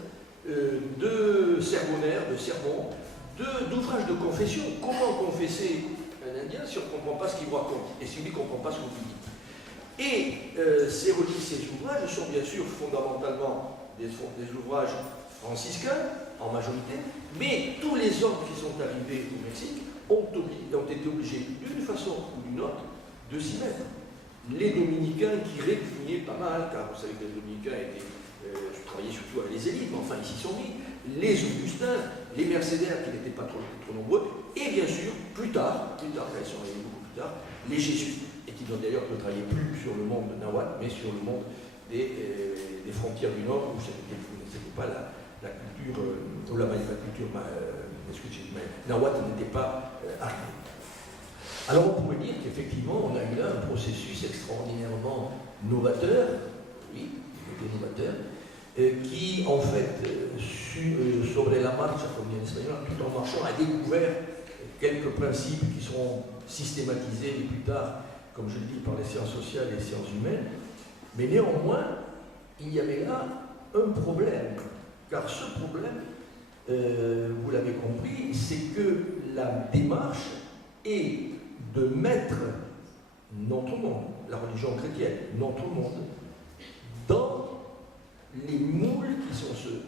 de sermonnaires, de sermons, d'ouvrages de confession. Comment confesser un Indien si on ne comprend pas ce qu'il vous raconte et si lui ne comprend pas ce que vous dites? Et ces ouvrages sont bien sûr fondamentalement des ouvrages franciscains, en majorité, mais tous les hommes qui sont arrivés au Mexique ont été obligés, d'une façon ou d'une autre, de s'y mettre. Les dominicains qui répugnaient pas mal, car vous savez que les dominicains travaillaient surtout avec les élites, mais enfin ils s'y sont mis, les augustins, les mercenaires qui n'étaient pas trop nombreux, et bien sûr, plus tard, ils sont arrivés beaucoup plus tard, les jésuites, et qui d'ailleurs ne travaillaient plus sur le monde nahuatl, mais sur le monde des frontières du Nord, où ce n'était pas la culture, ou la culture nahuatl n'était pas arrivée. Alors on pourrait dire qu'effectivement, on a eu là un processus extraordinairement novateur, oui, novateur, qui en fait, sur la marche, comme dit en espagnol, tout en marchant, a découvert quelques principes qui seront systématisés plus tard, comme je le dis, par les sciences sociales et les sciences humaines. Mais néanmoins, il y avait là un problème, car ce problème, vous l'avez compris, c'est que la démarche est de mettre notre monde, la religion chrétienne, notre monde, dans les moules qui sont ceux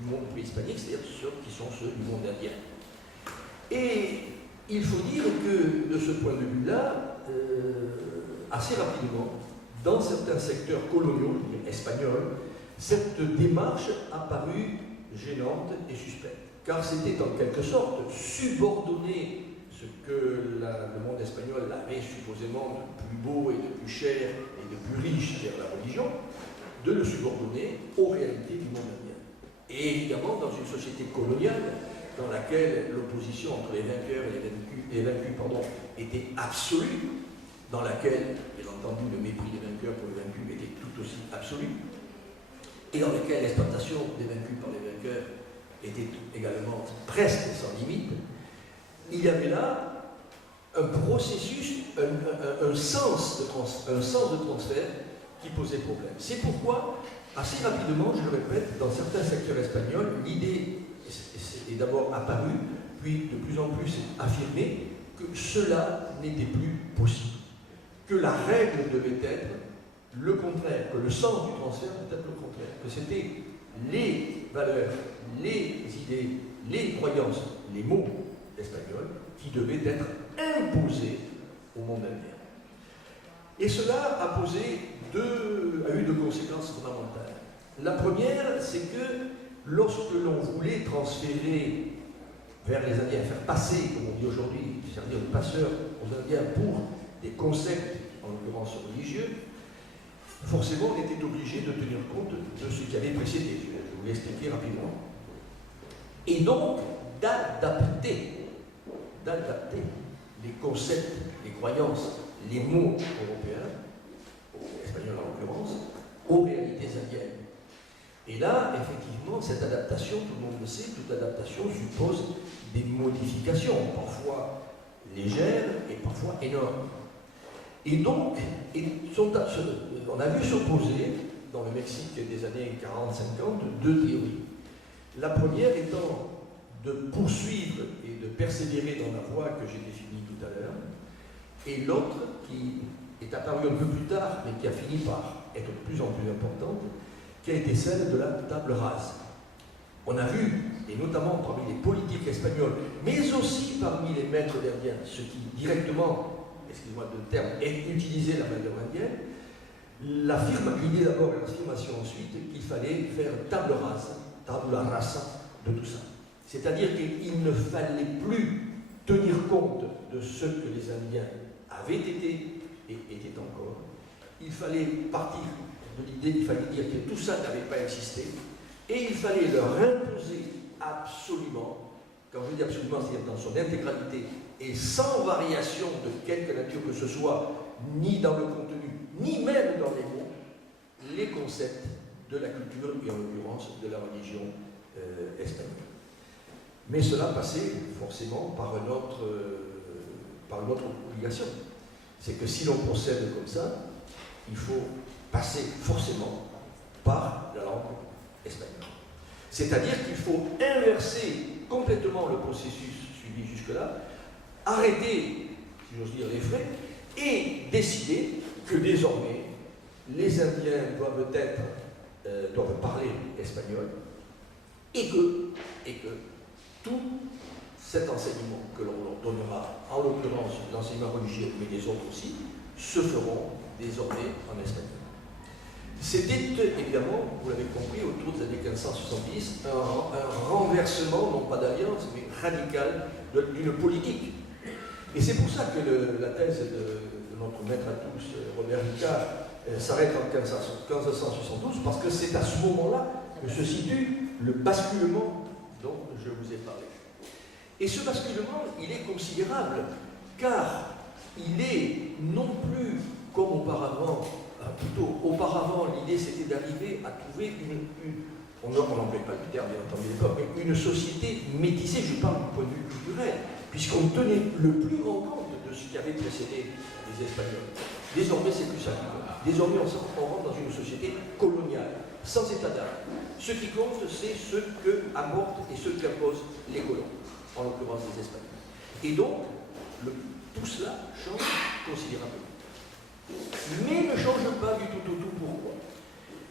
du monde préhispanique, c'est-à-dire ceux qui sont ceux du monde indien. Et il faut dire que, de ce point de vue-là, assez rapidement, dans certains secteurs coloniaux, espagnols, cette démarche a paru gênante et suspecte, car c'était en quelque sorte subordonner ce que le monde espagnol avait supposément de plus beau et de plus cher et de plus riche, c'est-à-dire la religion, de le subordonner aux réalités du monde indien. Et évidemment, dans une société coloniale, dans laquelle l'opposition entre les vainqueurs et les vaincus était absolue, dans laquelle, bien entendu, le mépris des vainqueurs pour les vaincus était tout aussi absolu, et dans laquelle l'exploitation des vaincus par les vainqueurs était également presque sans limite, il y avait là un processus, un sens de transfert qui posait problème. C'est pourquoi, assez rapidement, je le répète, dans certains secteurs espagnols, l'idée est d'abord apparue, puis de plus en plus affirmée, que cela n'était plus possible. Que la règle devait être le contraire, que le sens du transfert devait être le contraire, que c'était les valeurs, les idées, les croyances, les mots espagnols qui devaient être imposés au monde indien. Et cela a eu deux conséquences fondamentales. La première, c'est que lorsque l'on voulait transférer vers les Indiens, faire passer, comme on dit aujourd'hui, c'est-à-dire le passeur aux Indiens pour des concepts, en l'occurrence religieux, forcément on était obligé de tenir compte de ce qui avait précédé. Je vais vous l'expliquer rapidement. Et donc d'adapter les concepts, les croyances, les mots européens, espagnols en l'occurrence, aux réalités indiennes. Et là, effectivement, cette adaptation, tout le monde le sait, toute adaptation suppose des modifications, parfois légères et parfois énormes. Et donc, on a vu s'opposer, dans le Mexique des années 40-50, deux théories. La première étant de poursuivre et de persévérer dans la voie que j'ai définie tout à l'heure, et l'autre, qui est apparue un peu plus tard, mais qui a fini par être de plus en plus importante, qui a été celle de la table rase. On a vu, et notamment parmi les politiques espagnols, mais aussi parmi les maîtres indiens, ceux qui directement, excusez-moi le terme, utilisaient la valeur indienne, l'idée d'abord et l'affirmation ensuite qu'il fallait faire table rasa de tout ça. C'est-à-dire qu'il ne fallait plus tenir compte de ce que les Indiens avaient été et étaient encore. Il fallait partir de l'idée, il fallait dire que tout ça n'avait pas existé, et il fallait leur imposer absolument, quand je dis absolument, c'est-à-dire dans son intégralité, et sans variation de quelque nature que ce soit, ni dans le contenu, ni même dans les mots, les concepts de la culture, et en l'occurrence de la religion espagnole. Mais cela passait forcément par une autre obligation. C'est que si l'on procède comme ça, il faut passer forcément par la langue espagnole. C'est-à-dire qu'il faut inverser complètement le processus suivi jusque-là, arrêter, si j'ose dire, les frais, et décider que désormais, les Indiens doivent parler espagnol, et que tout cet enseignement que l'on leur donnera, en l'occurrence l'enseignement religieux, mais les autres aussi, se feront désormais en espagnol. C'était évidemment, vous l'avez compris, autour des années 1570, un renversement, non pas d'alliance, mais radical d'une politique. Et c'est pour ça que la thèse de notre maître à tous, Robert Ricard, s'arrête en 1572, parce que c'est à ce moment-là que se situe le basculement dont je vous ai parlé. Et ce basculement, il est considérable, car il est non plus comme auparavant. Plutôt, auparavant, l'idée c'était d'arriver à trouver on n'emploie pas le terme bien entendu à l'époque, mais une société métissée, je parle du point de vue culturel, puisqu'on tenait le plus grand compte de ce qui avait précédé les Espagnols. Désormais, c'est plus ça qui compte. Désormais, on rentre dans une société coloniale, sans état d'âme. Ce qui compte, c'est ce que apportent et ce qu'imposent les colons, en l'occurrence les Espagnols. Et donc, tout cela change considérablement. Mais ne change pas du tout au tout. Pourquoi?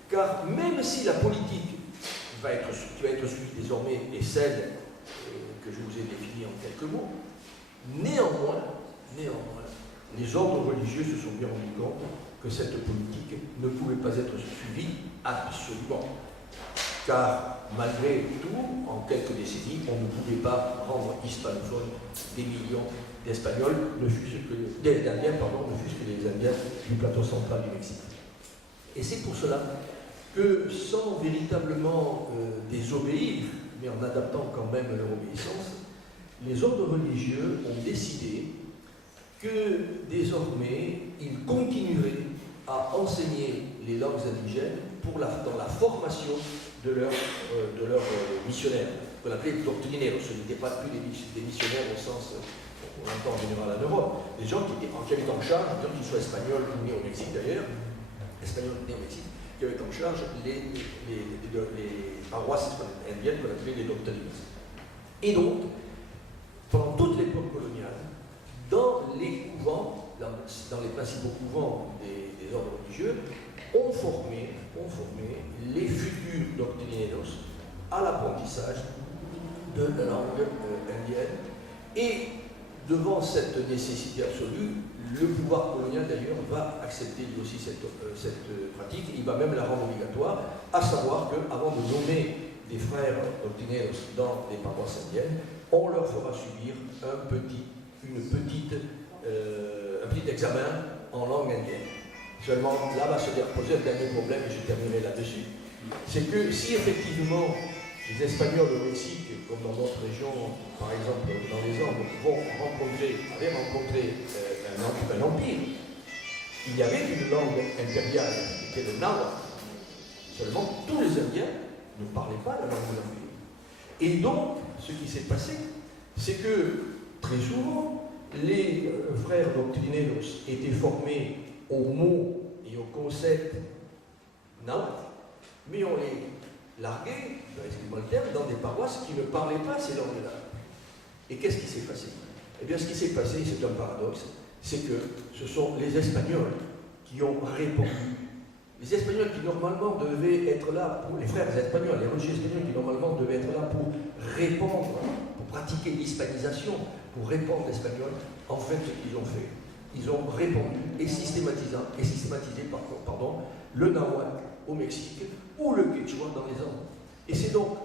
Car même si la politique qui va être suivie désormais est celle que je vous ai définie en quelques mots, néanmoins, les ordres religieux se sont bien rendus compte que cette politique ne pouvait pas être suivie absolument. Car malgré tout, en quelques décennies, on ne pouvait pas rendre hispanophone des millions d'Espagnols, d'Indiens, ne fût-ce que les Indiens du plateau central du Mexique. Et c'est pour cela que, sans véritablement désobéir, mais en adaptant quand même leur obéissance, les ordres religieux ont décidé que désormais, ils continueraient à enseigner les langues indigènes dans la formation de leurs missionnaires, qu'on appelait doctrineros. Ce n'étaient pas plus des missionnaires au sens on l'entend en général en Europe, des gens qui avaient en charge, qu'ils soient espagnols ou nés au Mexique d'ailleurs, espagnols nés au Mexique, qui avaient en charge les paroisses indiennes qu'on appelait les doctrineros. Et donc, pendant toute l'époque coloniale, dans les couvents, dans les principaux couvents des ordres religieux, on formait les futurs doctrineros à l'apprentissage de la langue indienne. Et devant cette nécessité absolue, le pouvoir colonial d'ailleurs va accepter lui aussi cette pratique. Il va même la rendre obligatoire, à savoir qu'avant de nommer des frères doctrineros dans les paroisses indiennes, on leur fera subir un petit examen en langue indienne. Seulement, là va se poser un dernier problème, et je terminerai là-dessus. C'est que si effectivement les Espagnols au Mexique, comme dans d'autres régions, par exemple dans les Andes, avaient rencontré un empire, il y avait une langue impériale qui était le náhuatl. Seulement, tous les Indiens ne parlaient pas la langue de l'empire. Et donc, ce qui s'est passé, c'est que très souvent, les frères doctrineros étaient formés aux mots et aux concepts náhuatl, mais on les largués, excusez-moi le terme, dans des paroisses qui ne parlaient pas ces langues-là. Et qu'est-ce qui s'est passé? Eh bien, ce qui s'est passé, c'est un paradoxe, c'est que ce sont les Espagnols qui ont répondu. Les Espagnols qui normalement devaient être là pour les frères espagnols, les religieux espagnols qui normalement devaient être là pour répandre, pour pratiquer l'hispanisation, pour répandre l'espagnol, en fait, ce qu'ils ont fait, ils ont répandu et systématisé le náhuatl au Mexique ou le quechua dans les Andes. Et c'est donc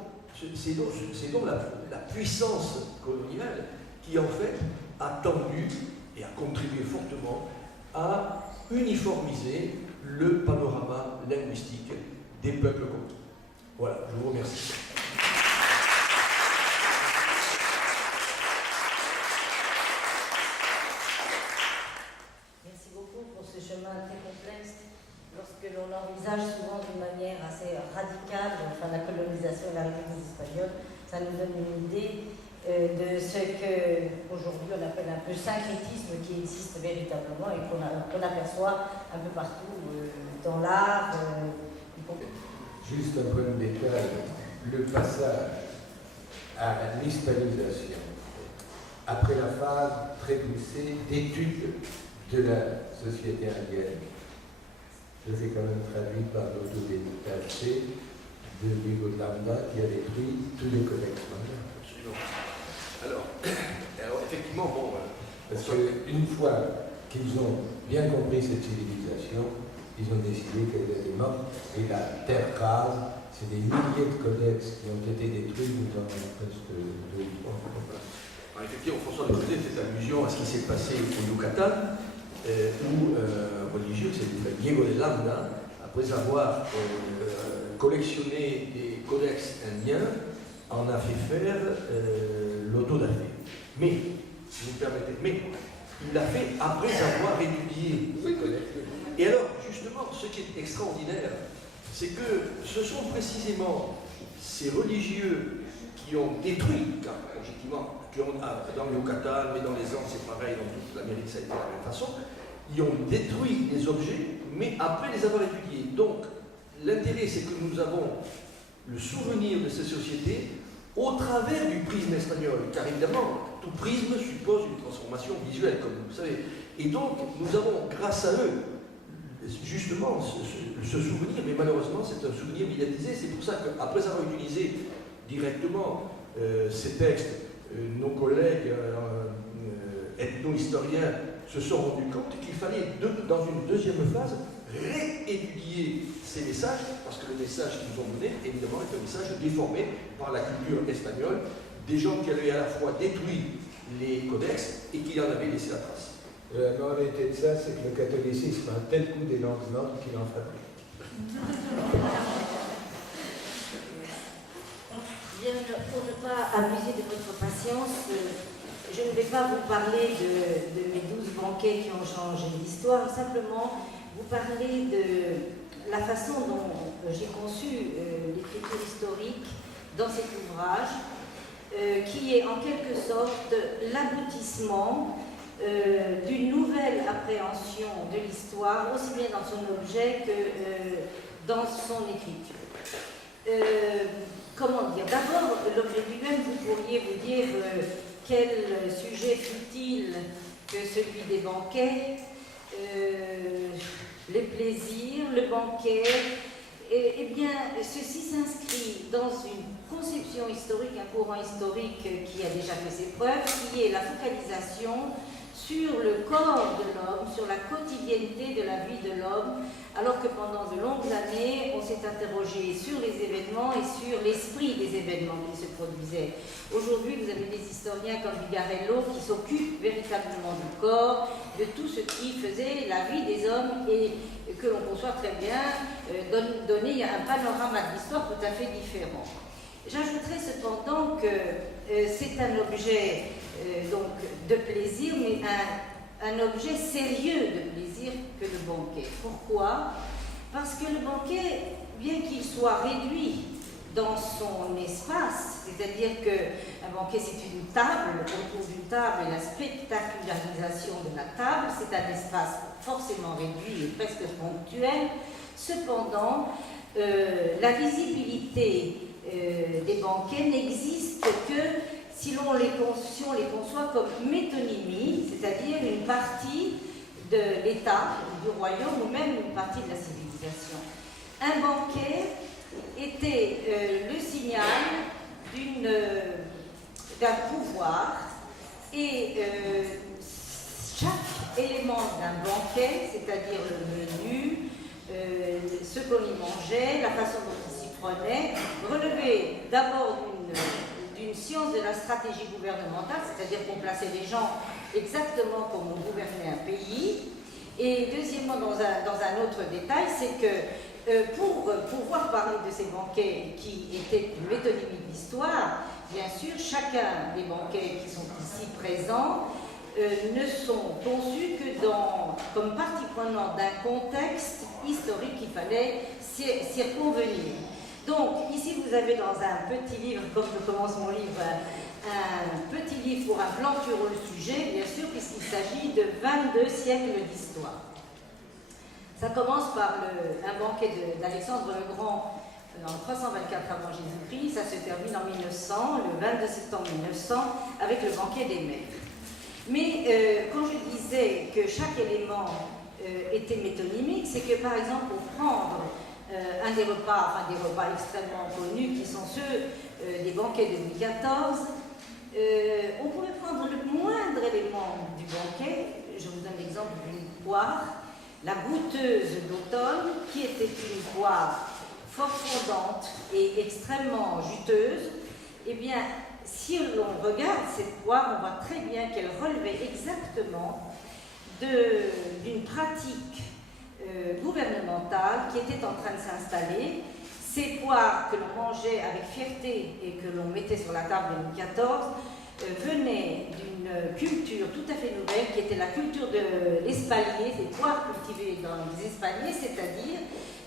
la puissance coloniale qui en fait a tendu et a contribué fortement à uniformiser le panorama linguistique des peuples conquis. Voilà, je vous remercie. Merci beaucoup pour ce chemin très complexe. Lorsque l'on envisage souvent d'une manière assez radicale, enfin la colonisation et la République espagnole, ça nous donne une idée. de ce qu'aujourd'hui on appelle un peu syncrétisme qui existe véritablement et qu'on aperçoit un peu partout dans l'art. Juste un point de détail, le passage à l'hispanisation, après la phase très poussée d'étude de la société indienne, je l'ai quand même traduit par l'autodétaché de Hugo Lambda qui a détruit tous les codex modernes. Absolument. Alors effectivement, bon, Parce qu'une fois qu'ils ont bien compris cette civilisation, ils ont décidé qu'elle était morte et la terre rase, c'est des milliers de codex qui ont été détruits dans presque 2 ou 3 ans. Alors, effectivement, François de Causet fait allusion à ce qui s'est passé au Yucatan, où un religieux, c'est Diego de Landa, après avoir collectionné des codex indiens, en a fait faire l'autodafé. Mais, si vous me permettez, il l'a fait après avoir étudié. Et alors, justement, ce qui est extraordinaire, c'est que ce sont précisément ces religieux qui ont détruit, car objectivement, dans le Yucatan, mais dans les Andes, c'est pareil, dans toute l'Amérique, ça a été de la même façon, ils ont détruit les objets, mais après les avoir étudiés. Donc, l'intérêt, c'est que nous avons le souvenir de ces sociétés au travers du prisme espagnol, car évidemment, tout prisme suppose une transformation visuelle, comme vous le savez. Et donc, nous avons, grâce à eux, justement, ce souvenir, mais malheureusement, c'est un souvenir médiatisé. C'est pour ça qu'après avoir utilisé directement ces textes, nos collègues ethno-historiens se sont rendus compte qu'il fallait, dans une deuxième phase, réétudier ces messages, parce que le message qu'ils nous ont donné, évidemment, est un message déformé par la culture espagnole, des gens qui avaient à la fois détruit les codex et qui en avaient laissé la trace. La réalité de ça, c'est que le catholicisme a un tel coup des langues mortes qu'il en fabrique. Bien, pour ne pas abuser de votre patience, je ne vais pas vous parler de mes 12 banquets qui ont changé l'histoire, simplement vous parler de la façon dont j'ai conçu l'écriture historique dans cet ouvrage, qui est en quelque sorte l'aboutissement d'une nouvelle appréhension de l'histoire, aussi bien dans son objet que dans son écriture. Comment dire? D'abord, l'objet lui-même, vous pourriez vous dire quel sujet fut-il que celui des banquets, les plaisirs, le banquet. Eh bien, ceci s'inscrit dans une conception historique, un courant historique qui a déjà fait ses preuves, qui est la focalisation sur le corps de l'homme, sur la quotidienneté de la vie de l'homme, alors que pendant de longues années, on s'est interrogé sur les événements et sur l'esprit des événements qui se produisaient. Aujourd'hui, vous avez des historiens comme Vigarello qui s'occupent véritablement du corps, de tout ce qui faisait la vie des hommes et que l'on conçoit très bien, donner un panorama de l'histoire tout à fait différent. J'ajouterai cependant que c'est un objet donc de plaisir, mais un objet sérieux de plaisir que le banquet. Pourquoi? Parce que le banquet, bien qu'il soit réduit dans son espace, c'est-à-dire qu'un banquet c'est une table, autour d'une table et la spectacularisation de la table, c'est un espace forcément réduit et presque ponctuel. Cependant, la visibilité des banquets n'existe que si l'on les conçoit comme métonymie, c'est-à-dire une partie de l'État, du royaume ou même une partie de la civilisation. Un banquet était le signal d'un pouvoir et chaque élément d'un banquet, c'est-à-dire le menu, ce qu'on y mangeait, la façon dont il s'y prenait, relevait d'abord d'une science de la stratégie gouvernementale, c'est-à-dire qu'on plaçait les gens exactement comme on gouvernait un pays. Et deuxièmement, dans un autre détail, c'est que pour pouvoir parler de ces banquets qui étaient une métonymie de l'histoire, bien sûr, chacun des banquets qui sont ici présents ne sont conçus que comme partie prenante d'un contexte historique qu'il fallait circonvenir. Donc, ici, vous vous avez dans un petit livre, comme je commence mon livre, un petit livre pour un plan sur le sujet, bien sûr, puisqu'il s'agit de 22 siècles d'histoire. Ça commence par un banquet d'Alexandre le Grand en 324 avant Jésus-Christ, ça se termine en 1900, le 22 septembre 1900, avec le banquet des maîtres. Mais quand je disais que chaque élément était métonymique, c'est que par exemple, pour prendre un des repas extrêmement connus, qui sont ceux des banquets de Louis XIV, on pouvait prendre le moindre élément du banquet. Je vous donne l'exemple d'une poire, la goûteuse d'automne, qui était une poire fort fondante et extrêmement juteuse. Eh bien, si l'on regarde cette poire, on voit très bien qu'elle relevait exactement d'une pratique gouvernementale qui était en train de s'installer. Ces poires que l'on mangeait avec fierté et que l'on mettait sur la table de Louis XIV venaient d'une culture tout à fait nouvelle qui était la culture de l'espalier, des poires cultivées dans les espaliers, c'est-à-dire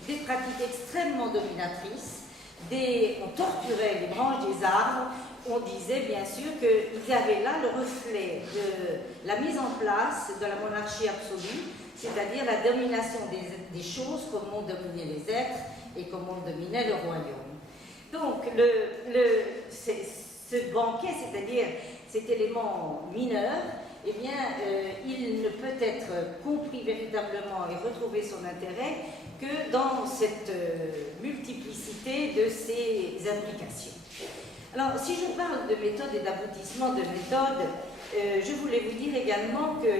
des pratiques extrêmement dominatrices. On torturait les branches des arbres. On disait bien sûr qu'il y avait là le reflet de la mise en place de la monarchie absolue, c'est-à-dire la domination des choses, comme on dominait les êtres et comme on dominait le royaume. Donc, ce banquet, c'est-à-dire cet élément mineur, eh bien, il ne peut être compris véritablement et retrouver son intérêt que dans cette multiplicité de ses implications. Alors, si je parle de méthode et d'aboutissement de méthode, je voulais vous dire également que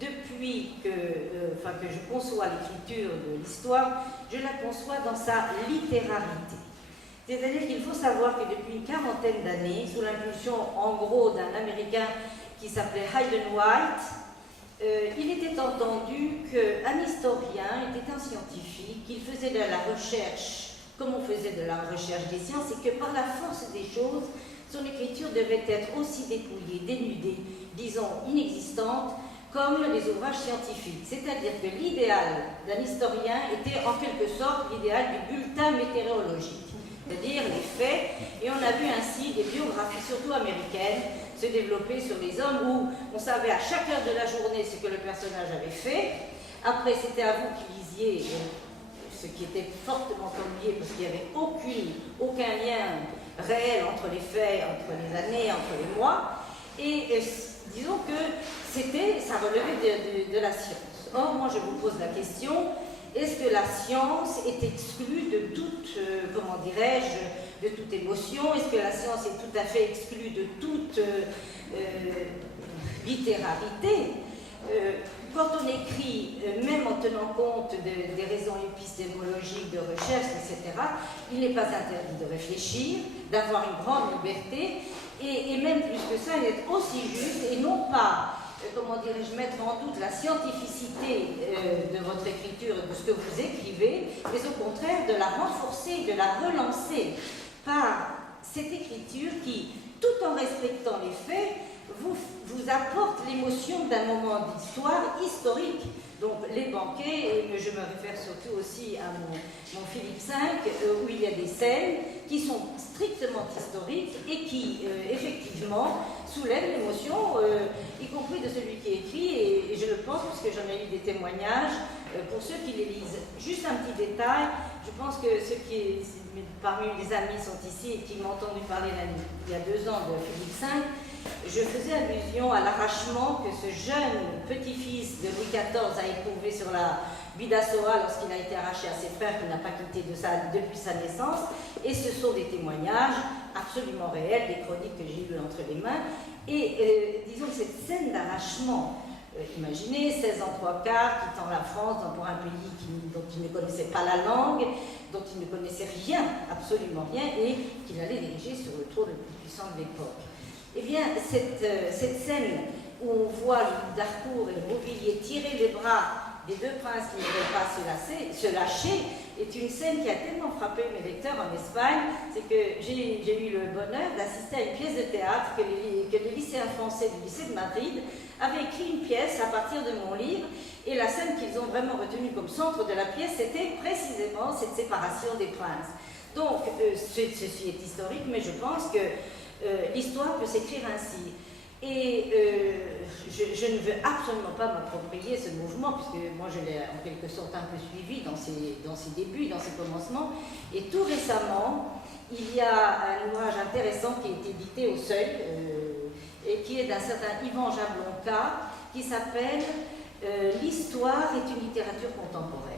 depuis que je conçois l'écriture de l'histoire, je la conçois dans sa littérarité. C'est-à-dire qu'il faut savoir que depuis une quarantaine d'années, sous l'impulsion en gros d'un Américain qui s'appelait Hayden White, il était entendu qu'un historien était un scientifique, qu'il faisait de la recherche comme on faisait de la recherche des sciences, et que par la force des choses, son écriture devait être aussi dépouillée, dénudée, disons inexistante, comme les ouvrages scientifiques. C'est-à-dire que l'idéal d'un historien était en quelque sorte l'idéal du bulletin météorologique, c'est-à-dire les faits, et on a vu ainsi des biographies, surtout américaines, se développer sur les hommes où on savait à chaque heure de la journée ce que le personnage avait fait. Après, c'était à vous qui lisiez ce qui était fortement corrigé parce qu'il n'y avait aucun lien réel entre les faits, entre les années, entre les mois. Et disons que ça relevait de la science. Or, moi, je vous pose la question, est-ce que la science est exclue de toute, de toute émotion? Est-ce que la science est tout à fait exclue de toute littérarité? Quand on écrit, même en tenant compte des raisons épistémologiques, de recherche, etc., il n'est pas interdit de réfléchir, d'avoir une grande liberté, et même plus que ça, d'être aussi juste, et non pas, mettre en doute la scientificité de votre écriture, de ce que vous écrivez, mais au contraire de la renforcer, de la relancer par cette écriture qui, tout en respectant les faits, vous apporte l'émotion d'un moment d'histoire historique. Donc les banquets, et je me réfère surtout aussi à mon Philippe V, où il y a des scènes qui sont strictement historiques et qui, effectivement, soulèvent l'émotion, y compris de celui qui écrit, et je le pense, puisque j'en ai eu des témoignages, pour ceux qui les lisent. Juste un petit détail, je pense que parmi les amis sont ici et qui m'ont entendu parler il y a 2 ans de Philippe V, je faisais allusion à l'arrachement que ce jeune petit-fils de Louis XIV a éprouvé sur la Bidassoa lorsqu'il a été arraché à ses frères qu'il n'a pas quitté depuis sa naissance. Et ce sont des témoignages absolument réels, des chroniques que j'ai eues entre les mains. Et disons que cette scène d'arrachement, imaginez 16 ans 3/4 quittant la France pour un pays dont il ne connaissait pas la langue, dont il ne connaissait rien, absolument rien, et qu'il allait diriger sur le trône le plus puissant de l'époque. Eh bien, cette scène où on voit le d'Harcourt et le mobilier tirer les bras des 2 princes qui ne veulent pas se lâcher, est une scène qui a tellement frappé mes lecteurs en Espagne, c'est que j'ai eu le bonheur d'assister à une pièce de théâtre que les lycéens français du lycée de Madrid avaient écrit une pièce à partir de mon livre, et la scène qu'ils ont vraiment retenue comme centre de la pièce, c'était précisément cette séparation des princes. Donc, ceci est historique, mais je pense que l'histoire peut s'écrire ainsi. Et je ne veux absolument pas m'approprier ce mouvement, puisque moi je l'ai en quelque sorte un peu suivi dans ses débuts, dans ses commencements. Et tout récemment, il y a un ouvrage intéressant qui est édité au Seuil, et qui est d'un certain Yvan Jablonka, qui s'appelle L'histoire est une littérature contemporaine.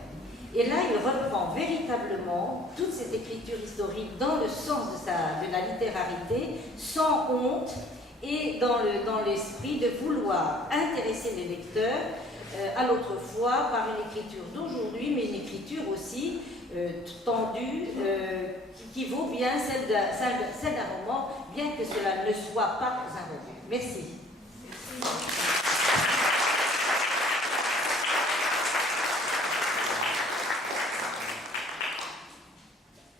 Et là, il reprend véritablement toute cette écriture historique dans le sens de la littérarité, sans honte, et dans l'esprit de vouloir intéresser les lecteurs à l'autrefois par une écriture d'aujourd'hui, mais une écriture aussi tendue, qui vaut bien celle d'un roman, bien que cela ne soit pas un roman. Merci.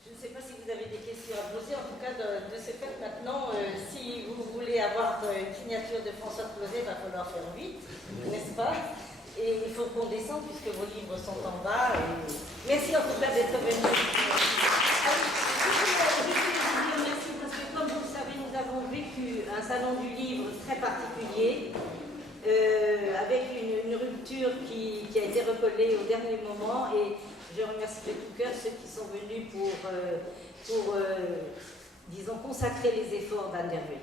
Je ne sais pas si vous avez des questions à poser. En tout cas, de ce fait, maintenant, si vous voulez avoir une signature de François Closet, il va falloir faire vite, n'est-ce pas? Et il faut qu'on descende puisque vos livres sont en bas. Merci en tout cas d'être venu. Merci parce que, comme vous le savez, nous avons vécu un salon du livre très particulier, avec une rupture qui a été recollée au dernier moment. Et je remercie de tout cœur ceux qui sont venus pour disons, consacrer les efforts d'Anne Dervé.